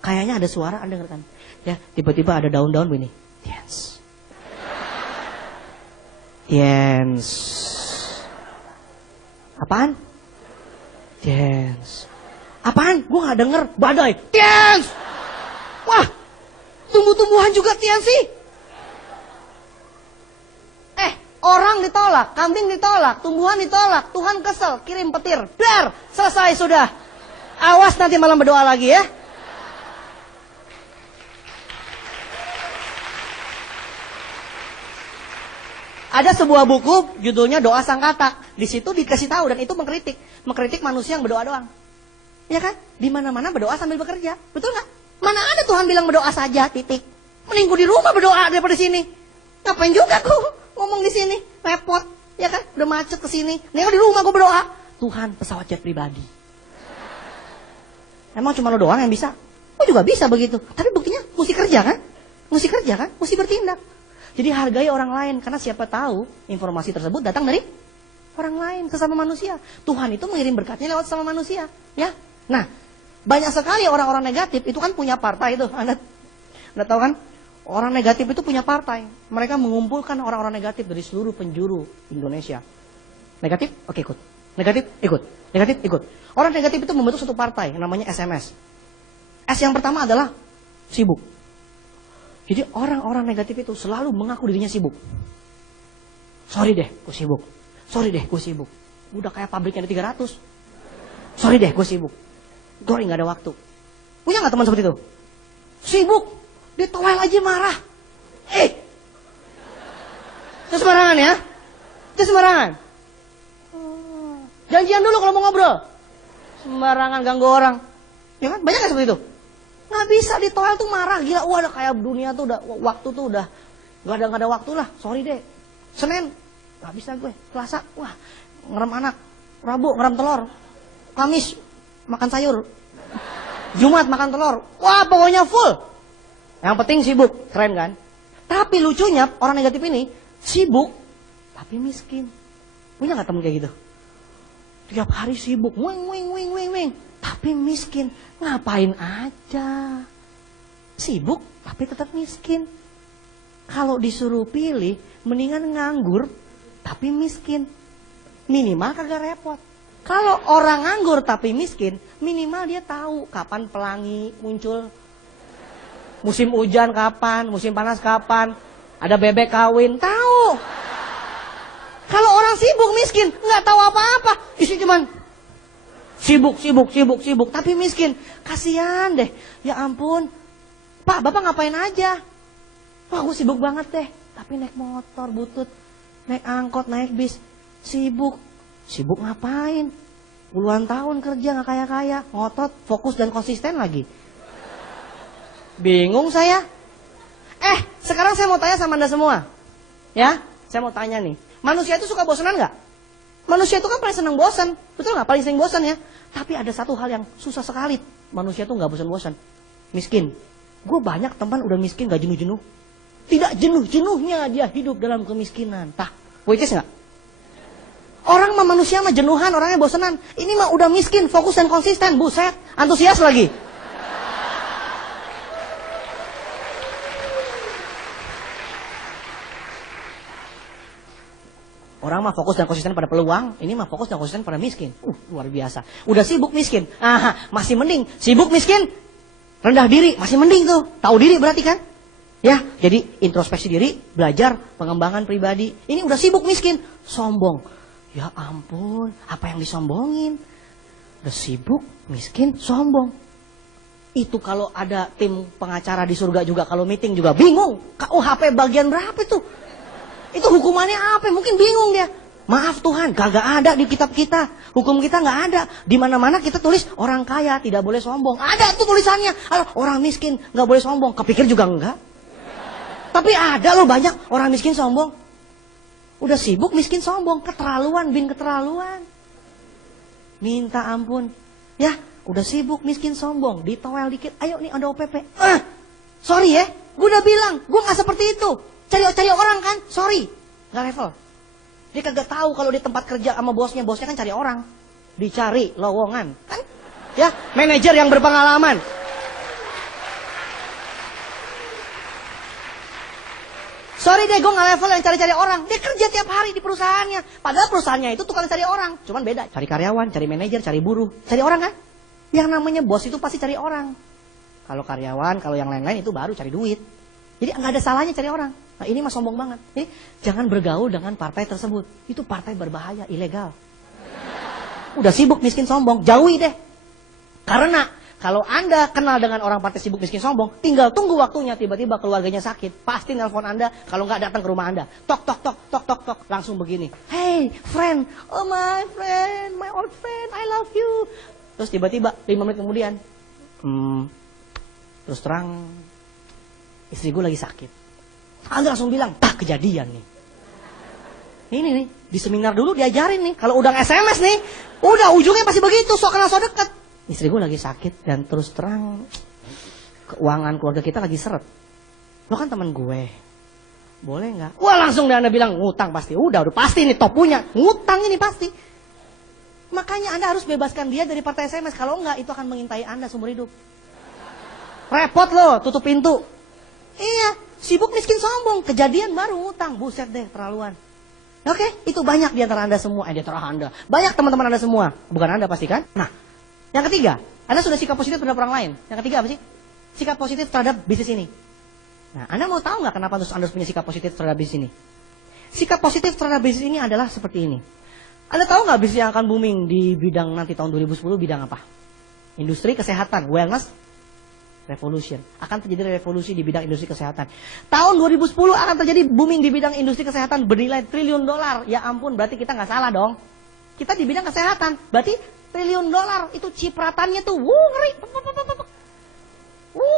Kayaknya ada suara, Anda dengarkan. Ya, tiba-tiba ada daun-daun begini. Tiens. Apaan? Tiens. Apaan? Gue gak denger. Badai. Tiens. Wah, tumbuh-tumbuhan juga tiens sih. Orang ditolak, kambing ditolak, tumbuhan ditolak. Tuhan kesel, kirim petir. Dar, selesai sudah. Awas nanti malam berdoa lagi ya. Ada sebuah buku judulnya Doa Sang Kata. Di situ dikasih tahu dan itu mengkritik manusia yang berdoa doang. Ya kan? Di mana-mana berdoa sambil bekerja. Betul nggak? Mana ada Tuhan bilang berdoa saja, titik. Mending gue di rumah berdoa daripada di sini. Ngapain juga gue ngomong di sini, repot, ya kan? Udah macet ke sini. Nih di rumah gue berdoa. Tuhan, pesawat jet pribadi. Emang cuma lo doang yang bisa? Gue juga bisa begitu. Tapi buktinya mesti kerja kan? Mesti bertindak. Jadi hargai orang lain karena siapa tahu informasi tersebut datang dari orang lain, sesama manusia. Tuhan itu mengirim berkatnya lewat sama manusia, ya. Nah, banyak sekali orang-orang negatif itu kan punya partai itu. Anda tahu kan? Orang negatif itu punya partai. Mereka mengumpulkan orang-orang negatif dari seluruh penjuru Indonesia. Negatif? Oke, ikut. Negatif? Ikut. Negatif? Ikut. Orang negatif itu membentuk satu partai, namanya SMS. S yang pertama adalah sibuk. Jadi orang-orang negatif itu selalu mengaku dirinya sibuk. Sorry deh, gue sibuk. Sorry deh, gue sibuk. Udah kayak pabriknya ada 300. Sorry deh, gue sibuk. Sorry, gak ada waktu. Punya gak teman seperti itu? Sibuk. Ditowel aja marah. Itu sembarangan ya. Itu sembarangan. Janjian dulu kalau mau ngobrol. Sembarangan ganggu orang. Ya kan? Banyak gak seperti itu? Nggak bisa ditowel tuh marah. Gila, wah udah kayak dunia tuh udah, waktu tuh udah gak ada waktu lah. Sorry deh. Senin, gak bisa gue. Selasa, wah ngerem anak. Rabu ngerem telur. Kamis makan sayur. Jumat makan telur. Wah pokoknya full. Yang penting sibuk, keren kan? Tapi lucunya orang negatif ini sibuk tapi miskin. Punya nggak temen kayak gitu? Tiap hari sibuk, wing, tapi miskin. Ngapain aja? Sibuk tapi tetap miskin. Kalau disuruh pilih, mendingan nganggur tapi miskin. Minimal kagak repot. Kalau orang nganggur tapi miskin, minimal dia tahu kapan pelangi muncul. Musim hujan kapan, musim panas kapan, ada bebek kawin, tahu. Kalau orang sibuk miskin, nggak tahu apa-apa, isi cuman sibuk, tapi miskin. Kasihan deh, ya ampun. Pak, bapak ngapain aja? Wah, gue sibuk banget deh, tapi naik motor butut, naik angkot, naik bis, sibuk. Sibuk ngapain? Puluhan tahun kerja nggak kaya-kaya, ngotot, fokus dan konsisten lagi. Bingung saya. Sekarang saya mau tanya sama Anda semua. Ya, saya mau tanya nih. Manusia itu suka bosanan nggak? Manusia itu kan paling senang bosan. Betul nggak? Paling sering bosan ya. Tapi ada satu hal yang susah sekali. Manusia itu nggak bosan-bosan. Miskin. Gue banyak teman udah miskin gak jenuh-jenuh. Tidak jenuh-jenuhnya dia hidup dalam kemiskinan. Tah, puitis nggak? Orang mah manusia mah jenuhan, orangnya bosanan. Ini mah udah miskin, fokus dan konsisten. Buset, antusias lagi. Orang mah fokus dan konsisten pada peluang, ini mah fokus dan konsisten pada miskin. Luar biasa. Udah sibuk miskin. Masih mending. Sibuk miskin, rendah diri, masih mending tuh. Tahu diri berarti kan? Ya, jadi introspeksi diri, belajar pengembangan pribadi. Ini udah sibuk miskin, sombong. Ya ampun, apa yang disombongin? Udah sibuk, miskin, sombong. Itu kalau ada tim pengacara di surga juga, kalau meeting juga bingung. KUHP bagian berapa itu? Itu hukumannya apa? Mungkin bingung dia. Maaf Tuhan, kagak ada di kitab kita. Hukum kita nggak ada. Di mana-mana kita tulis orang kaya tidak boleh sombong. Ada tuh tulisannya. Orang miskin nggak boleh sombong. Kepikir juga enggak. Tapi ada loh banyak orang miskin sombong. Udah sibuk miskin sombong. Keterlaluan, keterlaluan. Minta ampun. Ya, udah sibuk miskin sombong. Ditowel dikit. Ayo nih ada OPP. Sorry ya, gue udah bilang, gue nggak seperti itu. Cari orang kan, sorry, nggak level. Dia kagak tahu kalau di tempat kerja sama bosnya kan cari orang, dicari lowongan, kan? Ya, manajer yang berpengalaman. Sorry deh, gue nggak level yang cari-cari orang. Dia kerja tiap hari di perusahaannya. Padahal perusahaannya itu tukang cari orang, cuman beda. Cari karyawan, cari manajer, cari buruh, cari orang kan? Yang namanya bos itu pasti cari orang. Kalau karyawan, kalau yang lain-lain itu baru cari duit. Jadi nggak ada salahnya cari orang. Nah ini mah sombong banget. Jadi jangan bergaul dengan partai tersebut. Itu partai berbahaya, ilegal. Udah sibuk miskin sombong, jauhi deh. Karena kalau Anda kenal dengan orang partai sibuk miskin sombong, tinggal tunggu waktunya tiba-tiba keluarganya sakit. Pasti nelpon Anda kalau nggak datang ke rumah Anda. Tok tok tok tok tok tok langsung begini. Hey friend, oh my friend, my old friend, I love you. Terus tiba-tiba 5 menit kemudian, terus terang istri gue lagi sakit. Anda langsung bilang, kejadian nih. Ini nih, di seminar dulu diajarin nih. Kalau udah SMS nih, udah ujungnya pasti begitu, sok kenal sok deket. Istri gue lagi sakit dan terus terang keuangan keluarga kita lagi seret. Lo kan teman gue, boleh nggak? Wah langsung deh Anda bilang ngutang pasti. Udah pasti nih top punya, ngutang ini pasti. Makanya Anda harus bebaskan dia dari partai SMS. Kalau enggak, itu akan mengintai Anda seumur hidup. Repot loh, tutup pintu. Iya, Sibuk miskin sombong, kejadian baru ngutang, buset deh, terlaluan. Oke, itu banyak di antara Anda semua, di antara Anda. Banyak teman-teman Anda semua, bukan Anda pasti kan? Nah, yang ketiga, Anda sudah sikap positif terhadap orang lain. Yang ketiga apa sih? Sikap positif terhadap bisnis ini. Nah, Anda mau tahu nggak kenapa Anda harus punya sikap positif terhadap bisnis ini? Sikap positif terhadap bisnis ini adalah seperti ini. Anda tahu nggak bisnis yang akan booming di bidang nanti tahun 2010 bidang apa? Industri kesehatan, wellness revolution. Akan terjadi revolusi di bidang industri kesehatan. Tahun 2010 akan terjadi booming di bidang industri kesehatan bernilai $1 triliun. Ya ampun, berarti kita nggak salah dong. Kita di bidang kesehatan, berarti $1 triliun itu cipratannya tuh, ngeri.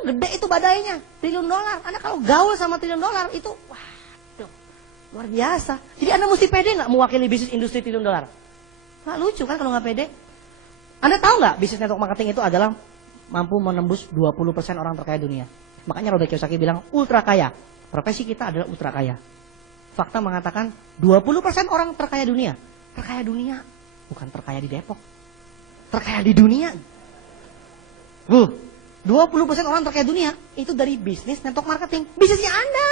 Gede itu badainya, $1 triliun. Anda kalau gaul sama $1 triliun itu, waduh, luar biasa. Jadi Anda mesti pede nggak mewakili bisnis industri $1 triliun? Nggak lucu kan kalau nggak pede? Anda tahu nggak bisnis network marketing itu adalah mampu menembus 20% orang terkaya dunia. Makanya Robert Kiyosaki bilang ultra kaya. Profesi kita adalah ultra kaya. Fakta mengatakan 20% orang terkaya dunia. Terkaya dunia, bukan terkaya di Depok. Terkaya di dunia. 20% orang terkaya dunia itu dari bisnis network marketing. Bisnisnya Anda.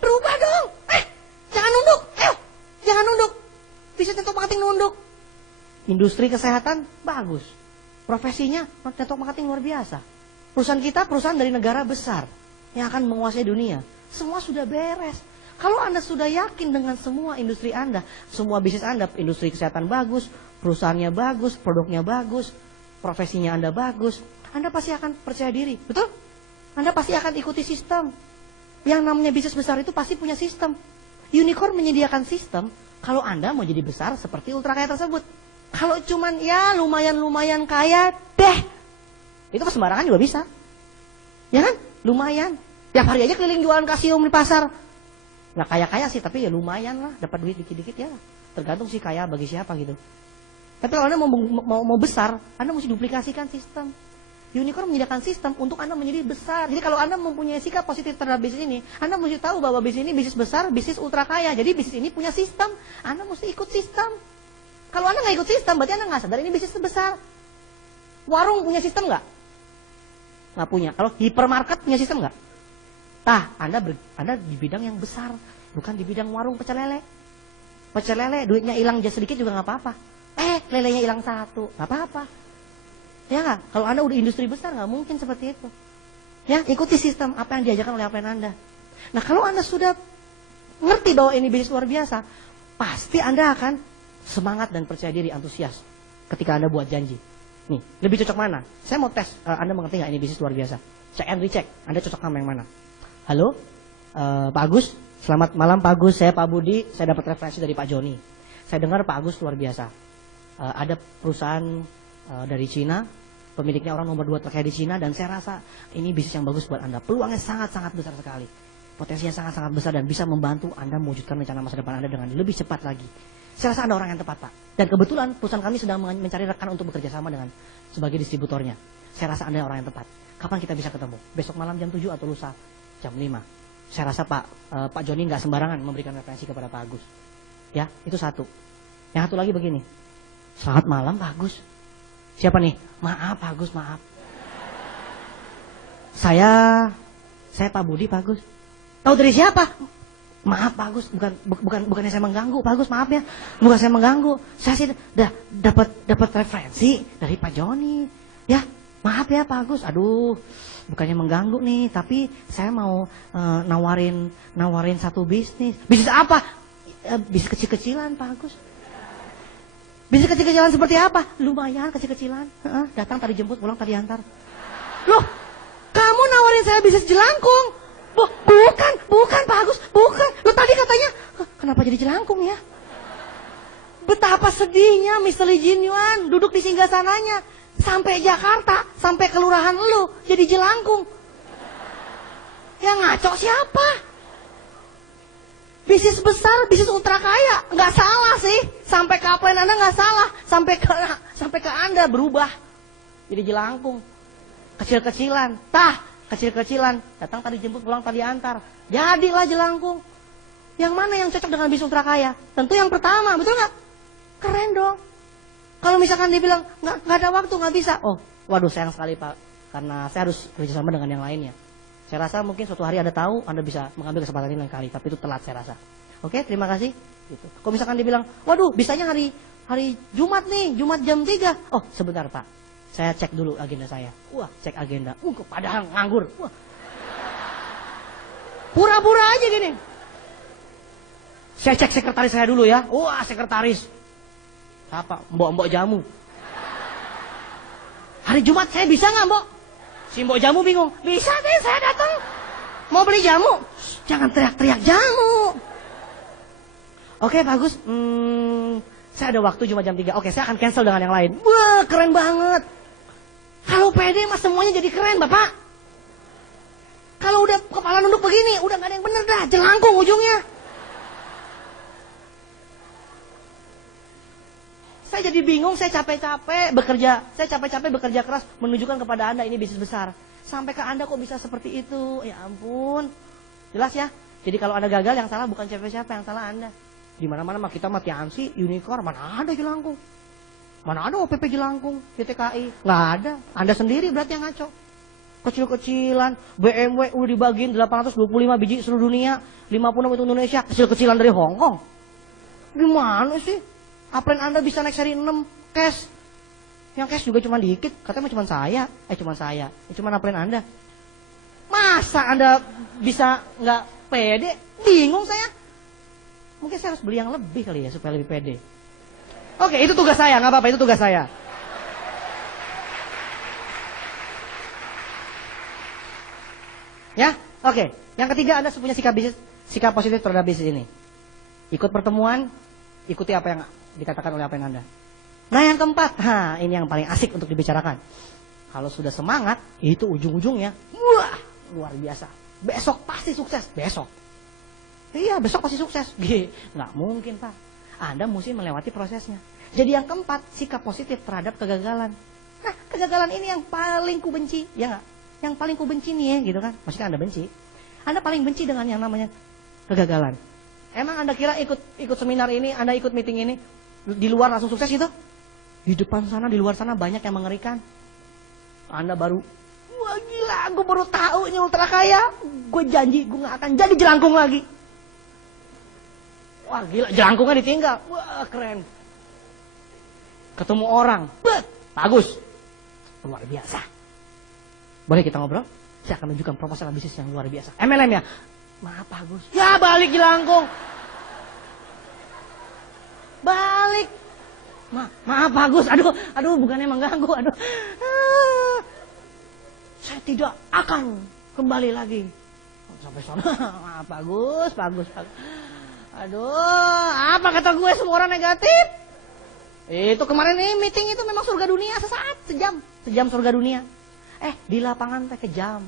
Berubah dong. Jangan nunduk. Jangan nunduk. Bisnis network marketing nunduk. Industri kesehatan bagus. Profesinya network marketing luar biasa. Perusahaan kita perusahaan dari negara besar yang akan menguasai dunia. Semua sudah beres. Kalau Anda sudah yakin dengan semua industri Anda, semua bisnis Anda, industri kesehatan bagus, perusahaannya bagus, produknya bagus, profesinya Anda bagus, Anda pasti akan percaya diri. Betul? Anda pasti akan ikuti sistem. Yang namanya bisnis besar itu pasti punya sistem. Unicorn menyediakan sistem kalau Anda mau jadi besar seperti ultra kaya tersebut. Kalau cuman ya lumayan kaya deh, itu sembarangan juga bisa. Ya kan? Lumayan. Tiap hari aja keliling jualan kasium di pasar. Nggak kaya-kaya sih, tapi ya lumayan lah. Dapat duit dikit-dikit ya. Tergantung sih kaya bagi siapa gitu. Tapi kalau Anda mau besar, Anda mesti duplikasikan sistem. Unicorn menyediakan sistem untuk Anda menjadi besar. Jadi kalau Anda mempunyai sikap positif terhadap bisnis ini, Anda mesti tahu bahwa bisnis ini bisnis besar, bisnis ultra kaya. Jadi bisnis ini punya sistem. Anda mesti ikut sistem. Kalau Anda nggak ikut sistem, berarti Anda nggak sadar ini bisnis besar. Warung punya sistem nggak? Nggak punya. Kalau hipermarket punya sistem nggak? Anda di bidang yang besar, bukan di bidang warung pecel lele. Pecel lele duitnya hilang sedikit juga nggak apa-apa. Lelenya hilang 1, nggak apa-apa. Ya nggak? Kalau Anda udah industri besar nggak mungkin seperti itu. Ya, ikuti sistem apa yang diajarkan oleh upline Anda. Nah, kalau Anda sudah ngerti bahwa ini bisnis luar biasa, pasti Anda akan semangat dan percaya diri, antusias ketika Anda buat janji. Nih, lebih cocok mana? Saya mau tes, Anda mengerti nggak ini bisnis luar biasa? Check and recheck, Anda cocok sama yang mana? Halo, Pak Agus, selamat malam Pak Agus, saya Pak Budi, saya dapat referensi dari Pak Joni. Saya dengar Pak Agus luar biasa. Ada perusahaan dari Cina, pemiliknya orang nomor 2 terkaya di Cina, dan saya rasa ini bisnis yang bagus buat Anda. Peluangnya sangat-sangat besar sekali. Potensinya sangat-sangat besar dan bisa membantu Anda mewujudkan rencana masa depan Anda dengan lebih cepat lagi. Saya rasa Anda orang yang tepat, Pak. Dan kebetulan perusahaan kami sedang mencari rekan untuk bekerja sama dengan sebagai distributornya. Saya rasa Anda orang yang tepat. Kapan kita bisa ketemu? Besok malam jam 7 atau lusa jam 5? Saya rasa Pak Joni nggak sembarangan memberikan referensi kepada Pak Agus. Ya, itu satu. Yang satu lagi begini. Selamat malam Pak Agus. Siapa nih? Maaf Pak Agus, maaf. Saya Pak Budi Pak Agus. Tahu dari siapa? Maaf Pak Agus, bukannya saya mengganggu Pak Agus, maaf ya. Bukan saya mengganggu. Saya sih dapat referensi dari Pak Joni. Ya, maaf ya Pak Agus. Aduh, bukannya mengganggu nih, tapi saya mau nawarin satu bisnis. Bisnis apa? Bisnis kecil-kecilan Pak Agus. Bisnis kecil-kecilan seperti apa? Lumayan kecil-kecilan. Datang tadi jemput, pulang tadi antar. Loh, kamu nawarin saya bisnis jelangkung? Bukan Pak Agus, bukan. Lo tadi katanya, kenapa jadi jelangkung ya? Betapa sedihnya Mr. Lee Jin Yuan duduk di singgasananya. Sampai Jakarta, sampai kelurahan lu, jadi jelangkung. Yang ngaco siapa? Bisnis besar, bisnis ultra kaya, nggak salah sih. Sampai ke upline Anda nggak salah, sampai ke Anda berubah jadi jelangkung, kecil-kecilan, kecil-kecilan, datang tadi jemput, pulang tadi antar, jadilah jelangkung. Yang mana yang cocok dengan bisnis ultra kaya? Tentu yang pertama, betul nggak? Keren dong. Kalau misalkan dia bilang nggak ada waktu, nggak bisa. Oh, waduh sayang sekali Pak, karena saya harus kerjasama dengan yang lainnya. Saya rasa mungkin suatu hari Anda tahu, Anda bisa mengambil kesempatan ini lain kali, tapi itu telat saya rasa. Oke, terima kasih. Gitu. Kalau misalkan dia bilang, waduh, bisanya hari Jumat nih, Jumat jam 3. Oh, sebentar Pak, saya cek dulu agenda saya. Wah, cek agenda. Padahal nganggur. Wah. Pura-pura aja gini. Saya cek sekretaris saya dulu ya. Wah, sekretaris. Siapa? Mbok jamu. Hari Jumat saya bisa nggak, Mbok? Si Mbok jamu bingung. Bisa deh, saya datang. Mau beli jamu? Jangan teriak-teriak jamu. Oke, bagus. Saya ada waktu cuma jam 3. Oke, saya akan cancel dengan yang lain. Wah, keren banget. Kalau pede mah semuanya jadi keren, Bapak. Kalau udah kepala nunduk begini, udah gak ada yang bener dah. Jelangkung ujungnya. Saya jadi bingung, saya capek-capek bekerja keras menunjukkan kepada Anda ini bisnis besar. Sampai ke Anda kok bisa seperti itu? Ya ampun. Jelas ya? Jadi kalau Anda gagal, yang salah bukan siapa-siapa, yang salah Anda. Di mana-mana mah kita mati Tiansi, Unicorn, mana ada Jelangkung? Mana ada OPP Jelangkung, PTKI? Nggak ada. Anda sendiri berarti yang ngaco. Kecil-kecilan, BMW udah dibagiin 825 biji seluruh dunia, 50 untuk Indonesia, kecil-kecilan dari Hong Kong. Gimana sih? Apren Anda bisa naik seri 6 cash. Yang cash juga cuma dikit, katanya cuma saya. Cuma apren Anda. Masa Anda bisa nggak pede? Bingung saya. Mungkin saya harus beli yang lebih kali ya supaya lebih pede. Oke, itu tugas saya, nggak apa-apa, itu tugas saya. Ya, oke. Yang ketiga, Anda punya sikap positif terhadap bisnis ini. Ikut pertemuan, ikuti apa yang dikatakan oleh apren Anda. Nah, yang keempat, ini yang paling asik untuk dibicarakan. Kalau sudah semangat, itu ujung-ujungnya, wah, luar biasa. Besok pasti sukses, besok. Iya, besok pasti sukses. Nggak mungkin, Pak. Anda mesti melewati prosesnya. Jadi yang keempat, sikap positif terhadap kegagalan. Nah, kegagalan ini yang paling ku benci, ya nggak? Yang paling ku benci nih ya, gitu kan? Maksudnya Anda benci. Anda paling benci dengan yang namanya kegagalan. Emang Anda kira ikut seminar ini, Anda ikut meeting ini, di luar langsung sukses gitu? Di depan sana, di luar sana banyak yang mengerikan. Anda baru, wah gila, gue baru tahu ini ultra kaya. Gue janji, gue gak akan jadi jelangkung lagi. Wah gila, jelangkungnya ditinggal. Wah keren. Ketemu orang, bagus. Luar biasa. Boleh kita ngobrol? Saya akan menunjukkan proposal bisnis yang luar biasa. MLM ya? Maaf bagus. Ya balik jelangkung. Balik. Maaf bagus. Aduh bukannya mengganggu. Saya tidak akan kembali lagi. Sampai sana. Maaf bagus. Aduh, apa kata gue, semua orang negatif? Itu kemarin nih meeting itu memang surga dunia sesaat, sejam surga dunia. Di lapangan teh kejam.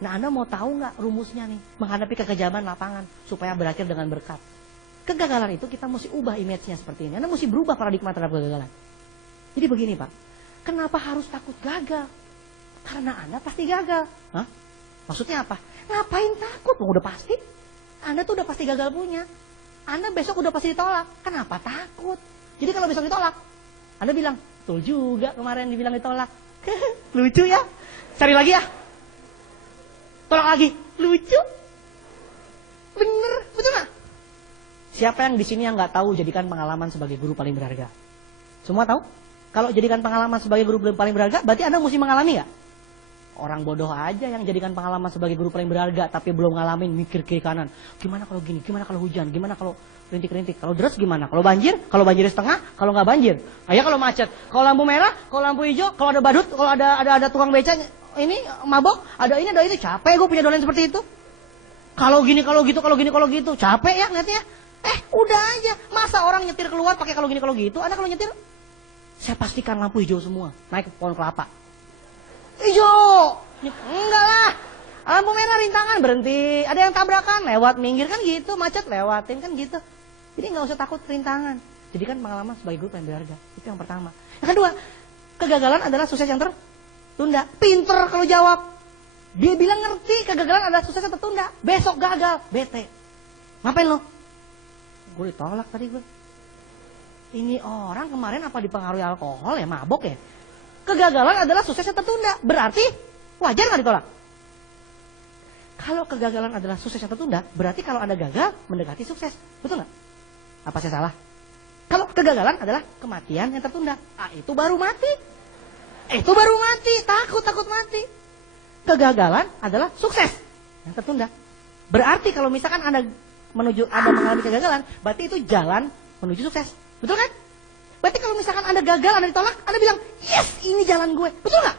Nah, Anda mau tahu nggak rumusnya nih menghadapi kekejaman lapangan supaya berakhir dengan berkat? Kegagalan itu kita mesti ubah image-nya seperti ini. Anda mesti berubah paradigma terhadap kegagalan. Jadi begini Pak, kenapa harus takut gagal? Karena Anda pasti gagal. Hah? Maksudnya apa? Ngapain takut? Udah pasti. Anda tuh udah pasti gagal punya. Anda besok udah pasti ditolak. Kenapa takut? Jadi kalau besok ditolak, Anda bilang, betul juga kemarin dibilang ditolak. Lucu ya? Cari lagi ya? Tolak lagi. Lucu? Bener? Betul gak? Siapa yang di sini yang nggak tahu jadikan pengalaman sebagai guru paling berharga? Semua tahu? Kalau jadikan pengalaman sebagai guru paling berharga, berarti Anda mesti mengalami ya? Orang bodoh aja yang jadikan pengalaman sebagai guru paling berharga tapi belum ngalamin, mikir kiri kanan. Gimana kalau gini? Gimana kalau hujan? Gimana kalau rintik-rintik? Kalau deras gimana? Kalau banjir? Kalau banjir setengah? Kalau nggak banjir? Ya kalau macet? Kalau lampu merah? Kalau lampu hijau? Kalau ada badut? Kalau ada tukang beca ini mabok? Ada ini? Capek gue punya dolen seperti itu. Kalau gini, kalau gitu, kalau gini, kalau gitu. Capek ya ngeliatnya. Udah aja. Masa orang nyetir keluar pakai kalau gini, kalau gitu? Anda kalau nyetir, saya pastikan lampu hijau semua. Naik ke pohon kelapa. Hijau. Enggak lah. Lampu merah rintangan berhenti. Ada yang tabrakan lewat minggir kan gitu. Macet lewatin kan gitu. Jadi nggak usah takut rintangan. Jadi kan pengalaman sebagai guru paling berharga. Itu yang pertama. Yang kedua, kegagalan adalah sukses yang tertunda. Pinter kalau jawab. Dia bilang ngerti kegagalan adalah sukses yang tertunda. Besok gagal, bete. Ngapain lo? Gue ditolak tadi gue. Ini orang kemarin apa dipengaruhi alkohol ya, mabok ya? Kegagalan adalah sukses yang tertunda. Berarti wajar nggak ditolak? Kalau kegagalan adalah sukses yang tertunda, berarti kalau Anda gagal, mendekati sukses. Betul nggak? Apa saya salah? Kalau kegagalan adalah kematian yang tertunda. Itu baru mati. Itu baru mati. Takut mati. Kegagalan adalah sukses yang tertunda. Berarti kalau misalkan Anda mengalami kegagalan, berarti itu jalan menuju sukses. Betul kan? Berarti kalau misalkan Anda gagal, Anda ditolak, Anda bilang, yes, ini jalan gue. Betul nggak?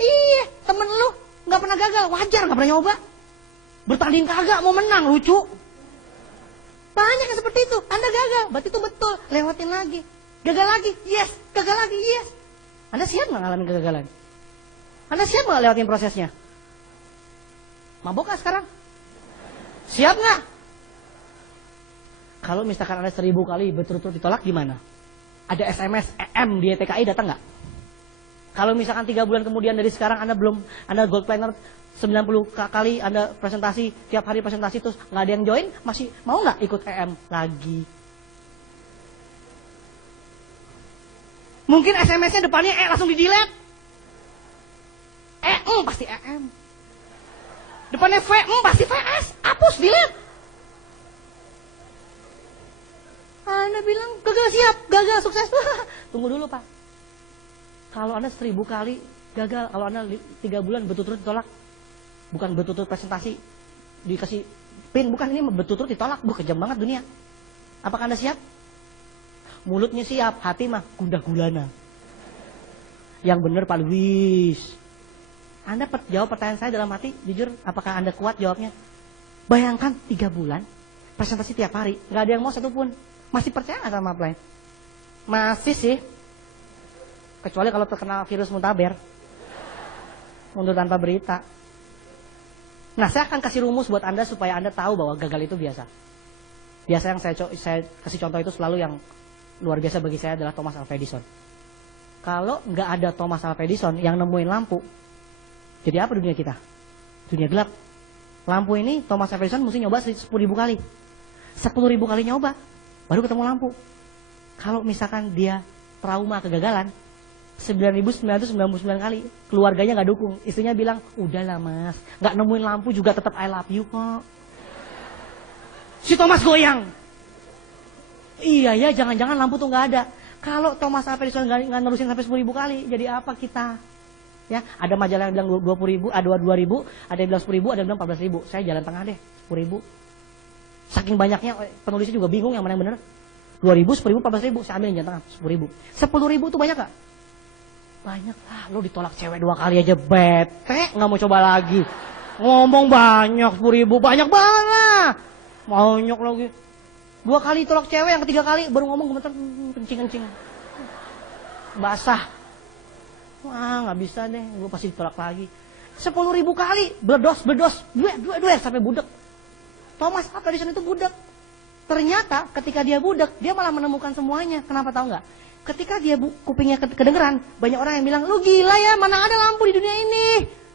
Iya, temen lu nggak pernah gagal, wajar nggak pernah nyoba. Bertanding kagak, mau menang, lucu. Banyak yang seperti itu. Anda gagal, berarti itu betul. Lewatin lagi. Gagal lagi, yes. Gagal lagi, yes. Anda siap nggak ngalamin kegagalan? Anda siap nggak lewatin prosesnya? Mabok nggak sekarang? Siap nggak? Kalau misalkan Anda 1000 kali berturut-turut ditolak, gimana? Ada SMS, EM di TKI datang nggak? Kalau misalkan 3 bulan kemudian dari sekarang Anda gold planner 90 kali Anda presentasi, tiap hari presentasi terus nggak ada yang join, masih mau nggak ikut EM lagi? Mungkin SMS-nya depannya langsung di-delete. Pasti EM. Depannya pasti VS, hapus, delete. Anda bilang gagal, siap, gagal, sukses. Tunggu dulu Pak. Kalau Anda 1000 kali gagal, kalau Anda 3 bulan berturut-turut ditolak, bukan berturut-turut presentasi dikasih pin, bukan, ini berturut-turut ditolak. Kejam banget dunia. Apakah Anda siap? Mulutnya siap, hati mah gundah gulana. Yang benar Pak Luis. Anda jawab pertanyaan saya dalam hati, jujur, apakah Anda kuat jawabnya? Bayangkan 3 bulan presentasi tiap hari, nggak ada yang mau satupun. Masih percaya nggak sama upline? Masih sih. Kecuali kalau terkena virus muntaber, mundur tanpa berita. Nah, saya akan kasih rumus buat Anda supaya Anda tahu bahwa gagal itu biasa. Biasa yang saya kasih contoh itu selalu yang luar biasa bagi saya adalah Thomas Alva Edison. Kalau nggak ada Thomas Alva Edison yang nemuin lampu, jadi apa dunia kita? Dunia gelap. Lampu ini Thomas Alva Edison mesti nyoba 10.000 kali. 10.000 kali nyoba, baru ketemu lampu. Kalau misalkan dia trauma kegagalan, 9.999 kali, keluarganya nggak dukung. Istrinya bilang, udahlah mas, nggak nemuin lampu juga tetap I love you kok. Si Thomas goyang. Iya ya, jangan-jangan lampu tuh nggak ada. Kalau Thomas Alva Edison nggak nerusin sampai 10.000 kali, jadi apa kita? Ya, ada majalah yang bilang 20.000, ada 2.000, ada yang bilang 10.000, ada yang bilang 14.000. Saya jalan tengah deh, 10.000. Saking banyaknya, penulisnya juga bingung yang mana yang benar. 2.000, 10.000, 14.000, saya ambil yang jalan tengah, 10.000. 10.000 itu banyak gak? Banyak lah, lo ditolak cewek 2 kali aja bete, nggak mau coba lagi. Ngomong banyak, 10.000, banyak banget. Banyak lagi. 2 kali tolak cewek, yang ketiga kali baru ngomong gemeter, kencing. Basah. Wah, nggak bisa deh, gue pasti ditolak lagi. 10.000 kali, bledos, dua, sampai budek. Thomas Alva Edison itu budek. Ternyata ketika dia budek, dia malah menemukan semuanya. Kenapa tahu nggak? Ketika dia kupingnya kedengeran, banyak orang yang bilang, lu gila ya, mana ada lampu di dunia ini?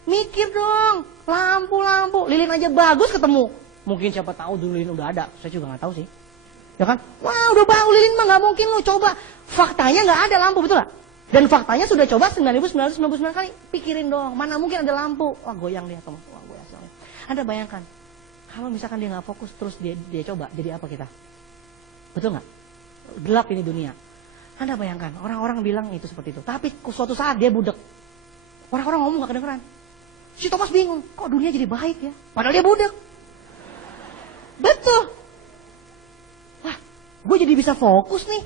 Mikir dong, lampu, lilin aja bagus ketemu. Mungkin siapa tahu dulu lilin udah ada, saya juga nggak tahu sih. Ya kan? Wah, udah bagus lilin mah nggak mungkin, lu coba. Faktanya nggak ada lampu, betul nggak? Dan faktanya sudah coba 9.999 kali. Pikirin dong, mana mungkin ada lampu? Wah, goyang dia, Thomas. Wah, goyang. Anda bayangkan, kalau misalkan dia nggak fokus terus dia coba, jadi apa kita? Betul nggak? Gelap ini dunia. Anda bayangkan, orang-orang bilang itu seperti itu. Tapi suatu saat dia budek. Orang-orang ngomong gak kedengeran. Si Thomas bingung, kok dunia jadi baik ya? Padahal dia budek. Betul. Wah, gue jadi bisa fokus nih.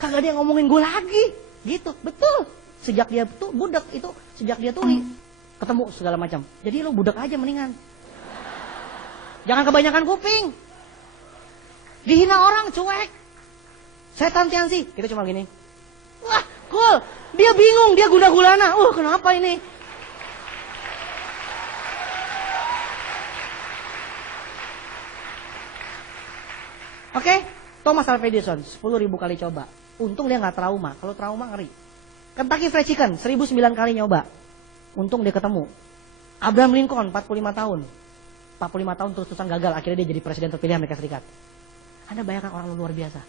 Kagak ada yang ngomongin gue lagi. Gitu, betul. Sejak dia tuh budek itu, sejak dia tuli, ketemu segala macam. Jadi lo budek aja mendingan. Jangan kebanyakan kuping. Dihina orang, cuek. Saya tantiansi, kita cuma gini. Wah, cool. Dia bingung, dia gundah gulana. Kenapa ini? Oke, Thomas Alva Edison 10.000 kali coba. Untung dia nggak trauma. Kalau trauma ngeri. Kentucky Fried Chicken 1.009 kali nyoba. Untung dia ketemu. Abraham Lincoln 45 tahun. 45 tahun terus-terusan gagal. Akhirnya dia jadi presiden terpilih Amerika Serikat. Anda bayangkan orang luar biasa.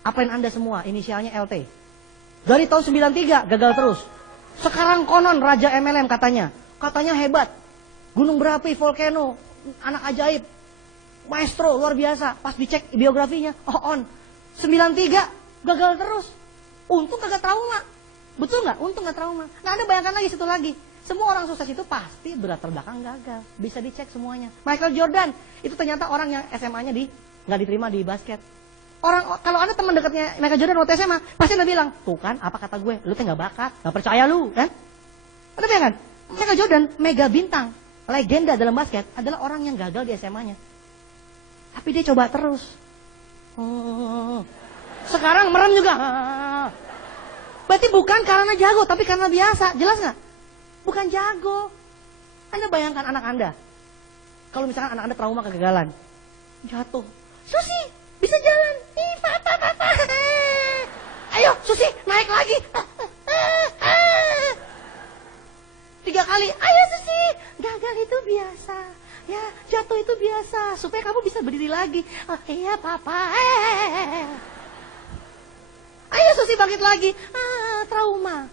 Apain Anda semua, inisialnya LT. Dari tahun 93 gagal terus. Sekarang konon Raja MLM katanya hebat. gunung berapi, volcano, anak ajaib, maestro, luar biasa. Pas dicek biografinya, on. 93, gagal terus. Untung kagak trauma. Betul nggak? Untung nggak trauma. Nah, Anda bayangkan lagi satu lagi. Semua orang sukses itu pasti berlatar belakang gagal. Bisa dicek semuanya. Michael Jordan, itu ternyata orang yang SMA-nya nggak diterima di basket. Kalau Anda teman dekatnya Michael Jordan waktu SMA, pasti Anda bilang, tuh kan, apa kata gue? Lu tuh nggak bakat, nggak percaya lu, kan? Anda bayangkan, Michael Jordan, mega bintang, legenda dalam basket, adalah orang yang gagal di SMA-nya. Tapi dia coba terus. Sekarang merem juga. Berarti bukan karena jago, tapi karena biasa. Jelas nggak? Bukan jago. Anda bayangkan anak Anda. Kalau misalkan anak Anda trauma kegagalan. Jatuh. Susi, bisa jalan. Ih, papa. Ayo, Susi, naik lagi. 3 kali. Ayo, Susi. Gagal itu biasa. Ya, jatuh itu biasa. Supaya kamu bisa berdiri lagi. Oh, iya, papa. Ayo, Susi, bangkit lagi. Trauma.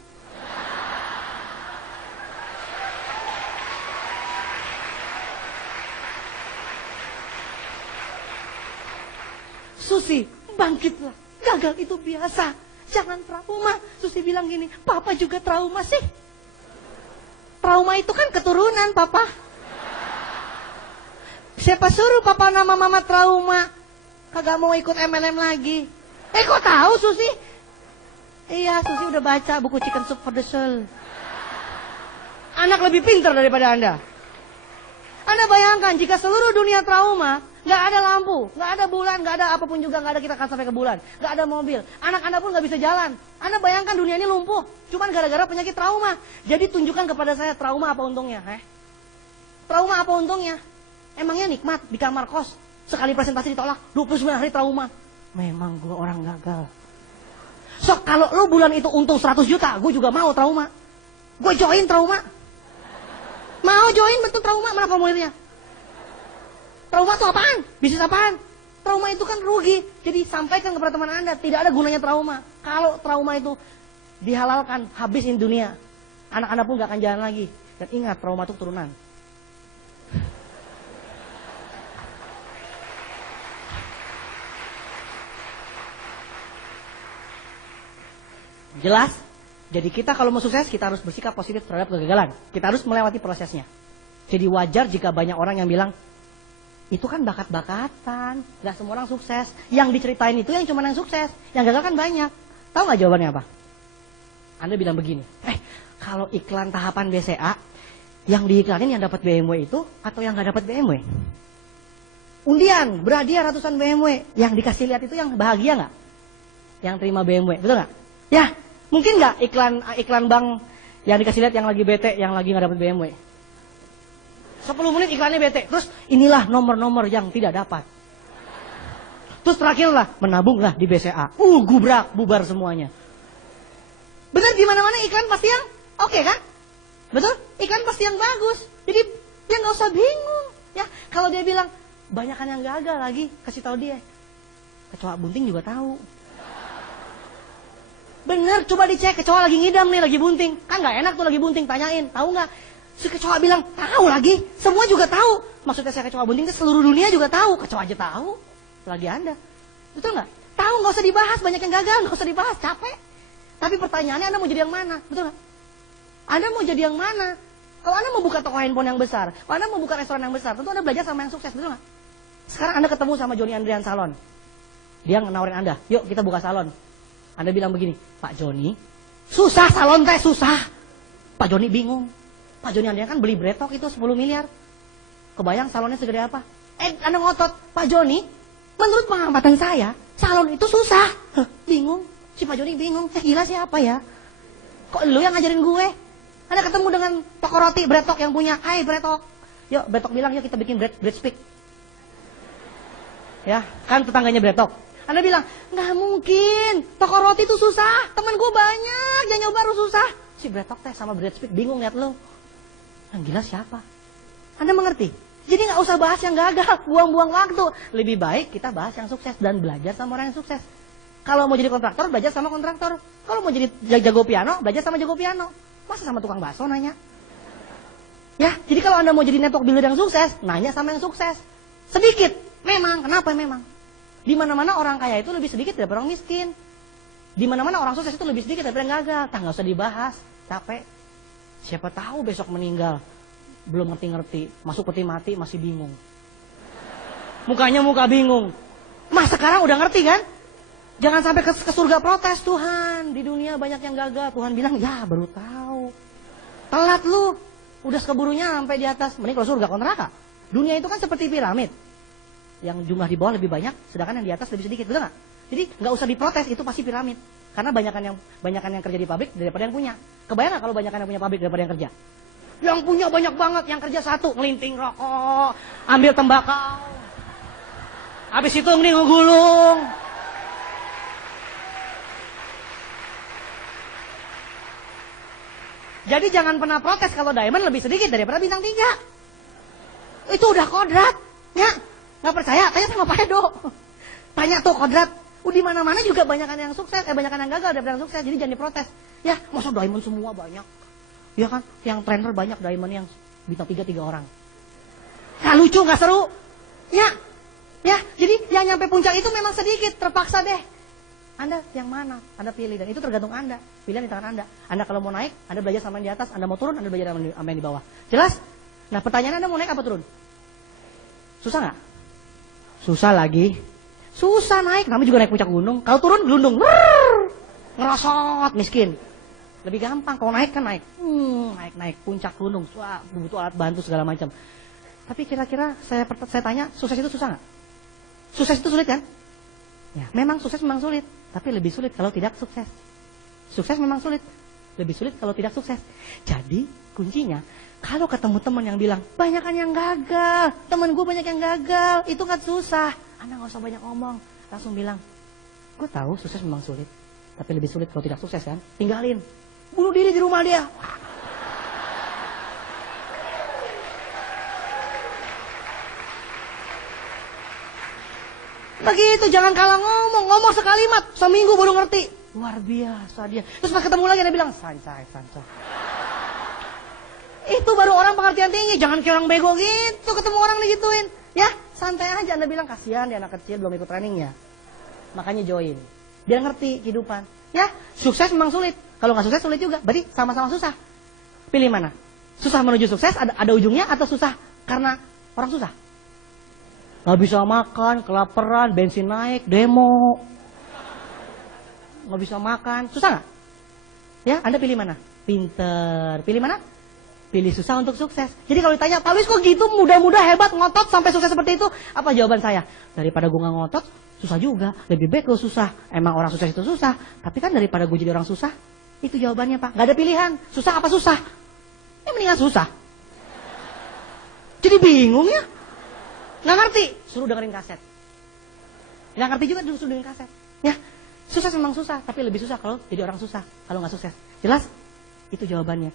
Susi, bangkitlah. Gagal itu biasa. Jangan trauma. Susi bilang gini, papa juga trauma sih. Trauma itu kan keturunan, papa. Siapa suruh papa nama mama trauma? Kagak mau ikut MLM lagi. Kok tahu Susi? Iya, Susi udah baca buku Chicken Soup for the Soul. Anak lebih pintar daripada Anda. Anda bayangkan jika seluruh dunia trauma, nggak ada lampu, nggak ada bulan, nggak ada apapun juga, nggak ada kita akan sampai ke bulan, nggak ada mobil, anak Anda pun nggak bisa jalan. Anda bayangkan dunia ini lumpuh, cuman gara-gara penyakit trauma. Jadi tunjukkan kepada saya trauma apa untungnya? Trauma apa untungnya? Emangnya nikmat di kamar kos, sekali presentasi ditolak, 29 hari trauma. Memang gue orang gagal. So kalau lo bulan itu untung 100 juta, gue juga mau trauma. Gue join trauma. Mau join betul trauma, mana formulirnya? Trauma itu apaan? Bisnis apaan? Trauma itu kan rugi. Jadi sampaikan kepada teman Anda, tidak ada gunanya trauma. Kalau trauma itu dihalalkan, habis ini dunia. Anak Anda pun gak akan jalan lagi. Dan ingat, trauma itu keturunan. Jelas? Jadi kita kalau mau sukses, kita harus bersikap positif terhadap kegagalan. Kita harus melewati prosesnya. Jadi wajar jika banyak orang yang bilang, itu kan bakat-bakatan, gak semua orang sukses. Yang diceritain itu yang cuma yang sukses, yang gagal kan banyak. Tahu gak jawabannya apa? Anda bilang begini, kalau iklan tahapan BCA, yang diiklanin yang dapat BMW itu, atau yang gak dapat BMW? Undian, berhadiah ratusan BMW, yang dikasih lihat itu yang bahagia gak? Yang terima BMW, betul gak? Ya, mungkin gak iklan bank yang dikasih lihat yang lagi bete, yang lagi gak dapat BMW? 10 menit iklannya bete. Terus inilah nomor-nomor yang tidak dapat. Terus terakhirlah menabunglah di BCA. Gubrak, bubar semuanya. Benar, di mana-mana iklan pasti yang oke kan? Betul? Iklan pasti yang bagus. Jadi dia nggak usah bingung. Ya, kalau dia bilang banyakan yang gagal lagi, kasih tahu dia. Kecoa bunting juga tahu. Bener, coba dicek. Kecoa lagi ngidam nih, lagi bunting. Kan nggak enak tuh lagi bunting. Tanyain, tahu nggak? Si kecoa bilang, tahu lagi. Semua juga tahu. Maksudnya saya kecoa bunting, seluruh dunia juga tahu. Kecoa aja tahu. Lagi Anda. Betul nggak? Tahu, nggak usah dibahas. Banyak yang gagal, nggak usah dibahas. Capek. Tapi pertanyaannya Anda mau jadi yang mana? Betul nggak? Anda mau jadi yang mana? Kalau Anda mau buka toko handphone yang besar, kalau Anda mau buka restoran yang besar, tentu Anda belajar sama yang sukses. Betul nggak? Sekarang Anda ketemu sama Joni Andrian Salon. Dia nawarin Anda, yuk kita buka salon. Anda bilang begini, Pak Joni, susah salon teh, susah. Pak Joni bingung. Pak Joni Andrian kan beli Bretok itu 10 miliar. Kebayang salonnya segede apa? Anda ngotot, Pak Joni, menurut pengamatan saya, salon itu susah. Bingung. Si Pak Joni bingung. Gila siapa ya? Kok lu yang ngajarin gue? Anda ketemu dengan toko roti Bretok yang punya, hai Bretok. Yuk, Bretok bilang, yuk kita bikin bread speak. Ya, kan tetangganya Bretok. Anda bilang, nggak mungkin, toko roti itu susah. Temen gue banyak, yang nyoba harus susah. Si Bretok teh sama bread speak bingung liat lo. Yang gila siapa? Anda mengerti? Jadi nggak usah bahas yang gagal, buang-buang waktu. Lebih baik kita bahas yang sukses dan belajar sama orang yang sukses. Kalau mau jadi kontraktor, belajar sama kontraktor. Kalau mau jadi jago piano, belajar sama jago piano. Masa sama tukang bakso nanya? Ya, jadi kalau Anda mau jadi network builder yang sukses, nanya sama yang sukses. Sedikit, memang. Kenapa memang? Di mana-mana orang kaya itu lebih sedikit daripada orang miskin. Di mana-mana orang sukses itu lebih sedikit daripada yang gagal. Nggak usah dibahas, capek. Siapa tahu besok meninggal, belum ngerti-ngerti, masuk peti mati masih bingung. Mukanya muka bingung. Mas sekarang udah ngerti kan? Jangan sampai ke surga protes, Tuhan, di dunia banyak yang gagal. Tuhan bilang, ya baru tahu. Telat lu. Udah keburunya sampai di atas. Mending kalau surga, kalau neraka. Dunia itu kan seperti piramid. Yang jumlah di bawah lebih banyak, sedangkan yang di atas lebih sedikit. Betul nggak? Jadi nggak usah diprotes, itu pasti piramid. Karena banyakan yang kerja di pabrik daripada yang punya. Kebayang nggak kalau banyakan yang punya pabrik daripada yang kerja? Yang punya banyak banget, yang kerja satu, ngelinting rokok, ambil tembakau. Habis itu mending ngegulung. Jadi jangan pernah protes kalau diamond lebih sedikit daripada bintang 3. Itu udah kodrat. Ya, nggak percaya? Tanya sama Pak Edo. Tanya tuh kodrat. Di mana-mana juga banyakan yang sukses, banyakan yang gagal daripada yang sukses. Jadi jangan diprotes. Ya, masa diamond semua banyak. Ya kan, yang trainer banyak diamond yang bintang 3 orang. Nggak lucu, nggak seru. Ya, jadi yang nyampe puncak itu memang sedikit, terpaksa deh. Anda yang mana? Anda pilih, dan itu tergantung Anda. Pilihan di tangan Anda. Anda kalau mau naik, Anda belajar sama yang di atas. Anda mau turun, Anda belajar sama yang di bawah. Jelas? Nah, pertanyaannya Anda mau naik apa turun? Susah nggak? Susah lagi. Susah naik, namanya juga naik puncak gunung. Kalau turun, gelundung. Ngerosot, miskin. Lebih gampang, kalau naik kan naik. Naik puncak gunung. Wah, butuh alat bantu segala macam. Tapi kira-kira saya tanya, sukses itu susah nggak? Sukses itu sulit kan? Ya, memang sukses memang sulit. Tapi lebih sulit kalau tidak sukses. Sukses memang sulit. Lebih sulit kalau tidak sukses. Jadi kuncinya, kalau ketemu teman yang bilang, banyakan yang gagal, teman gue banyak yang gagal, itu kan susah. Anda gak usah banyak ngomong. Langsung bilang, gue tahu sukses memang sulit. Tapi lebih sulit kalau tidak sukses kan. Tinggalin. Bunuh diri di rumah dia. Begitu, jangan kalah ngomong sekalimat, seminggu baru ngerti. Luar biasa dia. Terus pas ketemu lagi dia bilang, santai. Itu baru orang pengertian tinggi, jangan kayak orang bego gitu, ketemu orang digituin. Ya, santai aja. Anda bilang, kasihan dia anak kecil belum ikut trainingnya. Makanya join. Biar ngerti kehidupan. Ya, sukses memang sulit. Kalau nggak sukses sulit juga, berarti sama-sama susah. Pilih mana? Susah menuju sukses, ada ujungnya, atau susah karena orang susah? Nggak bisa makan, kelaparan, bensin naik, demo. Nggak bisa makan, susah nggak? Ya, Anda pilih mana? Pinter. Pilih mana? Pilih susah untuk sukses. Jadi kalau ditanya, Pak Luis kok gitu mudah-mudah hebat, ngotot sampai sukses seperti itu? Apa jawaban saya? Daripada gue nggak ngotot, susah juga. Lebih baik gue susah. Emang orang sukses itu susah. Tapi kan daripada gue jadi orang susah, itu jawabannya Pak. Nggak ada pilihan. Susah apa susah? Ya mendingan susah. Jadi bingung ya. Nggak ngerti, suruh dengerin kaset. Nggak ngerti juga, suruh dengerin kaset. Ya, sukses memang susah, tapi lebih susah kalau jadi orang susah, kalau nggak sukses. Jelas? Itu jawabannya.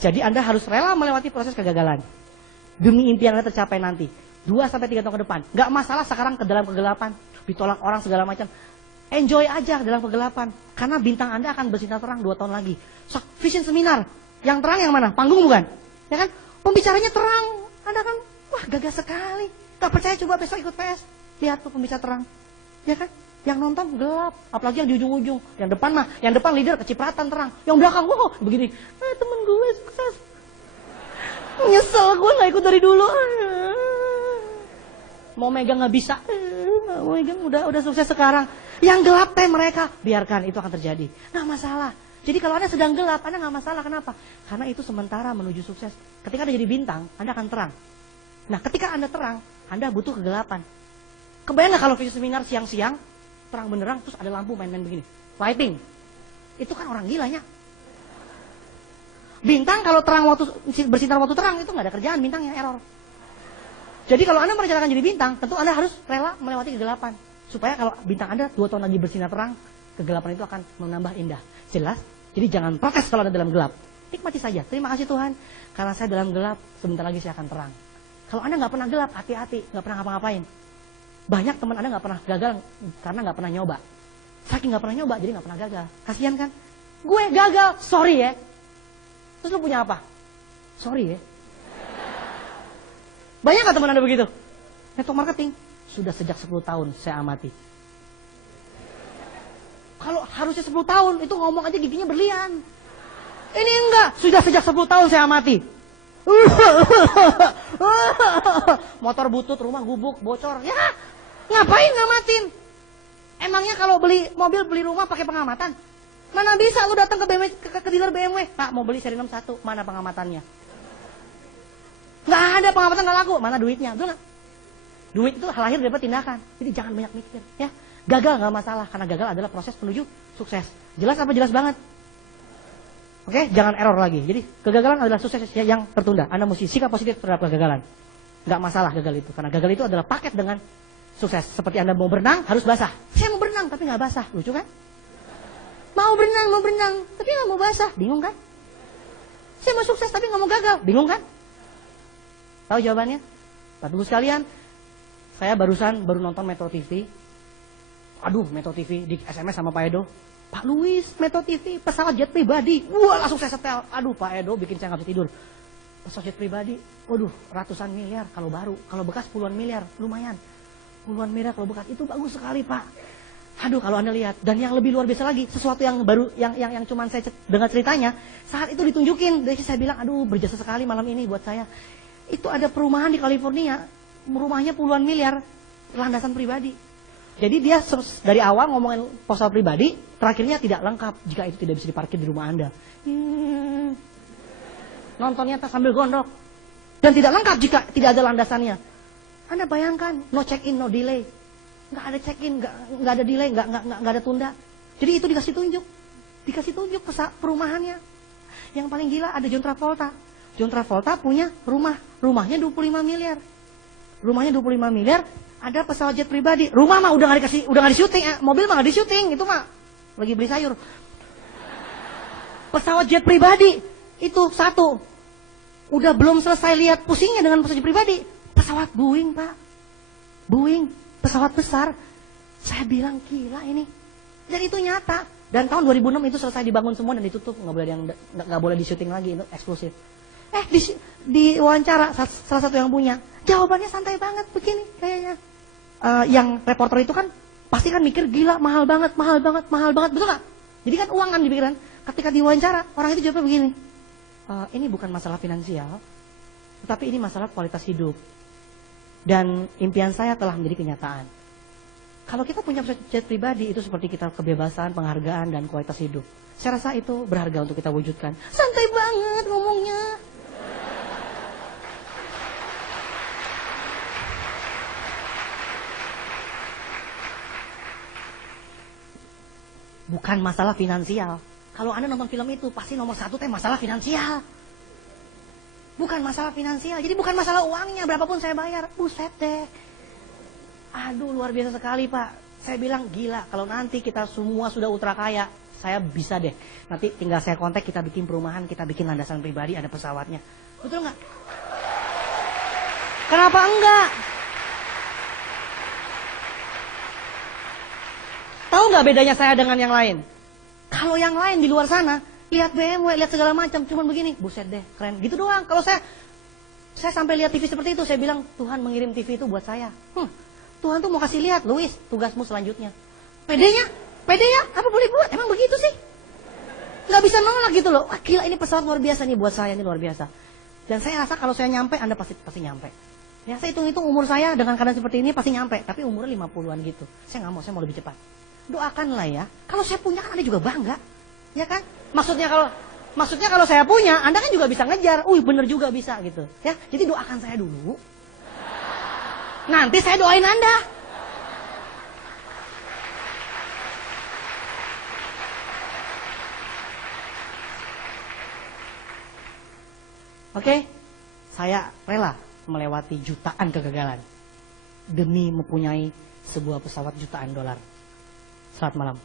Jadi Anda harus rela melewati proses kegagalan demi impian Anda tercapai nanti 2-3 tahun ke depan. Nggak masalah sekarang ke dalam kegelapan, ditolak orang segala macam. Enjoy aja dalam kegelapan, karena bintang Anda akan bersinar terang 2 tahun lagi. Vision seminar, yang terang yang mana? Panggung bukan? Ya kan? Pembicaranya terang. Anda kan, wah gagah sekali. Tak percaya coba besok ikut PS. Lihat tuh pembicara terang. Ya kan? Yang nonton gelap. Apalagi yang di ujung-ujung. Yang depan leader kecipratan terang. Yang belakang, wah begini. Temen gue sukses. Nyesel gue gak ikut dari dulu. Mau megang gak bisa. Mau megang udah sukses sekarang. Yang gelap mereka. Biarkan itu akan terjadi. Nggak masalah. Jadi kalau Anda sedang gelap, Anda nggak masalah. Kenapa? Karena itu sementara menuju sukses. Ketika Anda jadi bintang, Anda akan terang. Nah ketika Anda terang, Anda butuh kegelapan. Kebayang gak kalau vision seminar siang-siang, terang benerang, terus ada lampu main-main begini. Lighting. Itu kan orang gilanya. Bintang kalau terang waktu bersinar waktu terang, itu gak ada kerjaan, bintangnya error. Jadi kalau Anda merencanakan jadi bintang, tentu Anda harus rela melewati kegelapan. Supaya kalau bintang Anda 2 tahun lagi bersinar terang, kegelapan itu akan menambah indah. Jelas? Jadi jangan protes kalau Anda dalam gelap. Nikmati saja. Terima kasih Tuhan, karena saya dalam gelap, sebentar lagi saya akan terang. Kalau Anda nggak pernah gelap, hati-hati, nggak pernah ngapa-ngapain. Banyak teman Anda nggak pernah gagal karena nggak pernah nyoba. Saking nggak pernah nyoba, jadi nggak pernah gagal. Kasian kan? Gue gagal, sorry ya. Terus lu punya apa? Sorry ya. Banyak nggak teman Anda begitu? Network marketing sudah sejak 10 tahun saya amati. Kalau harusnya 10 tahun itu ngomong aja giginya berlian. Ini enggak, sudah sejak 10 tahun saya amati. Motor butut, rumah gubuk, bocor. Ya, ngapain ngamatin? Emangnya kalau beli mobil, beli rumah pakai pengamatan? Mana bisa lu datang ke BMW, ke dealer BMW, Pak mau beli seri 61, mana pengamatannya? Nggak ada pengamatan, nggak laku, mana duitnya? Betul nggak? Duit itu lahir daripada tindakan, jadi jangan banyak mikir, ya. Gagal nggak masalah, karena gagal adalah proses menuju sukses. Jelas apa jelas banget? Oke, jangan error lagi. Jadi kegagalan adalah sukses yang tertunda. Anda mesti sikap positif terhadap kegagalan. Nggak masalah gagal itu, karena gagal itu adalah paket dengan sukses. Seperti Anda mau berenang harus basah. Saya mau berenang tapi nggak basah, lucu kan? Mau berenang, tapi nggak mau basah, bingung kan? Saya mau sukses tapi nggak mau gagal, bingung kan? Tahu jawabannya? Bapak Ibu sekalian, saya baru nonton Metro TV. Aduh, Metro TV di SMS sama Pak Edo. Pak Luis, Metro TV, pesawat jet pribadi. Wah, langsung saya setel. Aduh, Pak Edo bikin saya nggak bisa tidur. Pesawat jet pribadi, waduh, ratusan miliar kalau baru, kalau bekas puluhan miliar, lumayan. Puluhan miliar kalau bekas, itu bagus sekali, Pak. Aduh, kalau Anda lihat, dan yang lebih luar biasa lagi, sesuatu yang baru, yang cuman saya dengar ceritanya, saat itu ditunjukin, jadi saya bilang, aduh, berjasa sekali malam ini buat saya. Itu ada perumahan di California, rumahnya puluhan miliar, landasan pribadi. Jadi dia dari awal ngomongin pesawat pribadi, terakhirnya tidak lengkap jika itu tidak bisa diparkir di rumah Anda. Nontonnya sambil gondok. Dan tidak lengkap jika tidak ada landasannya. Anda bayangkan, no check-in, no delay. Nggak ada check-in, nggak ada delay, nggak ada tunda. Jadi itu dikasih tunjuk perumahannya. Yang paling gila ada John Travolta. John Travolta punya rumahnya 25 miliar. Rumahnya 25 miliar, ada pesawat jet pribadi. Rumah mah udah nggak di-syuting, mobil mah nggak di-syuting, itu mah lagi beli sayur. Pesawat jet pribadi itu satu. Udah belum selesai lihat pusingnya dengan pesawat jet pribadi. Pesawat Boeing, Pak. Boeing, pesawat besar. Saya bilang gila ini. Dan itu nyata. Dan tahun 2006 itu selesai dibangun semua dan ditutup, nggak boleh di-syuting lagi, itu eksklusif. Di wawancara salah satu yang punya, jawabannya santai banget begini kayaknya. Yang reporter itu kan pasti kan mikir gila, mahal banget, betul nggak? Jadi kan uang kan dipikiran. Ketika diwawancara orang itu jawabnya begini, ini bukan masalah finansial, tetapi ini masalah kualitas hidup. Dan impian saya telah menjadi kenyataan. Kalau kita punya jet pribadi itu seperti kita kebebasan, penghargaan, dan kualitas hidup. Saya rasa itu berharga untuk kita wujudkan. Santai banget ngomongnya. Bukan masalah finansial. Kalau Anda nonton film itu pasti nomor satu masalah finansial. Bukan masalah finansial. Jadi bukan masalah uangnya, berapapun saya bayar. Buset deh. Aduh, luar biasa sekali, Pak. Saya bilang gila, kalau nanti kita semua sudah ultra kaya, saya bisa deh. Nanti tinggal saya kontak, kita bikin perumahan, kita bikin landasan pribadi, ada pesawatnya. Betul nggak? Kenapa enggak? Tahu nggak bedanya saya dengan yang lain? Kalau yang lain di luar sana, lihat BMW, lihat segala macam, cuman begini, buset deh, keren. Gitu doang. Kalau saya sampai lihat TV seperti itu, saya bilang, Tuhan mengirim TV itu buat saya. Tuhan tuh mau kasih lihat, Luis, tugasmu selanjutnya. Pedenya, apa boleh buat? Emang begitu sih? Nggak bisa nolak gitu loh. Wah, gila, ini pesawat luar biasa nih buat saya, ini luar biasa. Dan saya rasa kalau saya nyampe, Anda pasti nyampe. Ya, saya hitung-hitung umur saya dengan keadaan seperti ini pasti nyampe. Tapi umurnya 50-an gitu. Saya nggak mau, saya mau lebih cepat. Doakanlah ya. Kalau saya punya kan Anda juga bangga. Ya kan? Maksudnya kalau saya punya, Anda kan juga bisa ngejar. Bener juga bisa gitu. Ya, jadi doakan saya dulu. Nanti saya doain Anda. Oke? Saya rela melewati jutaan kegagalan demi mempunyai sebuah pesawat jutaan dolar. Selamat malam.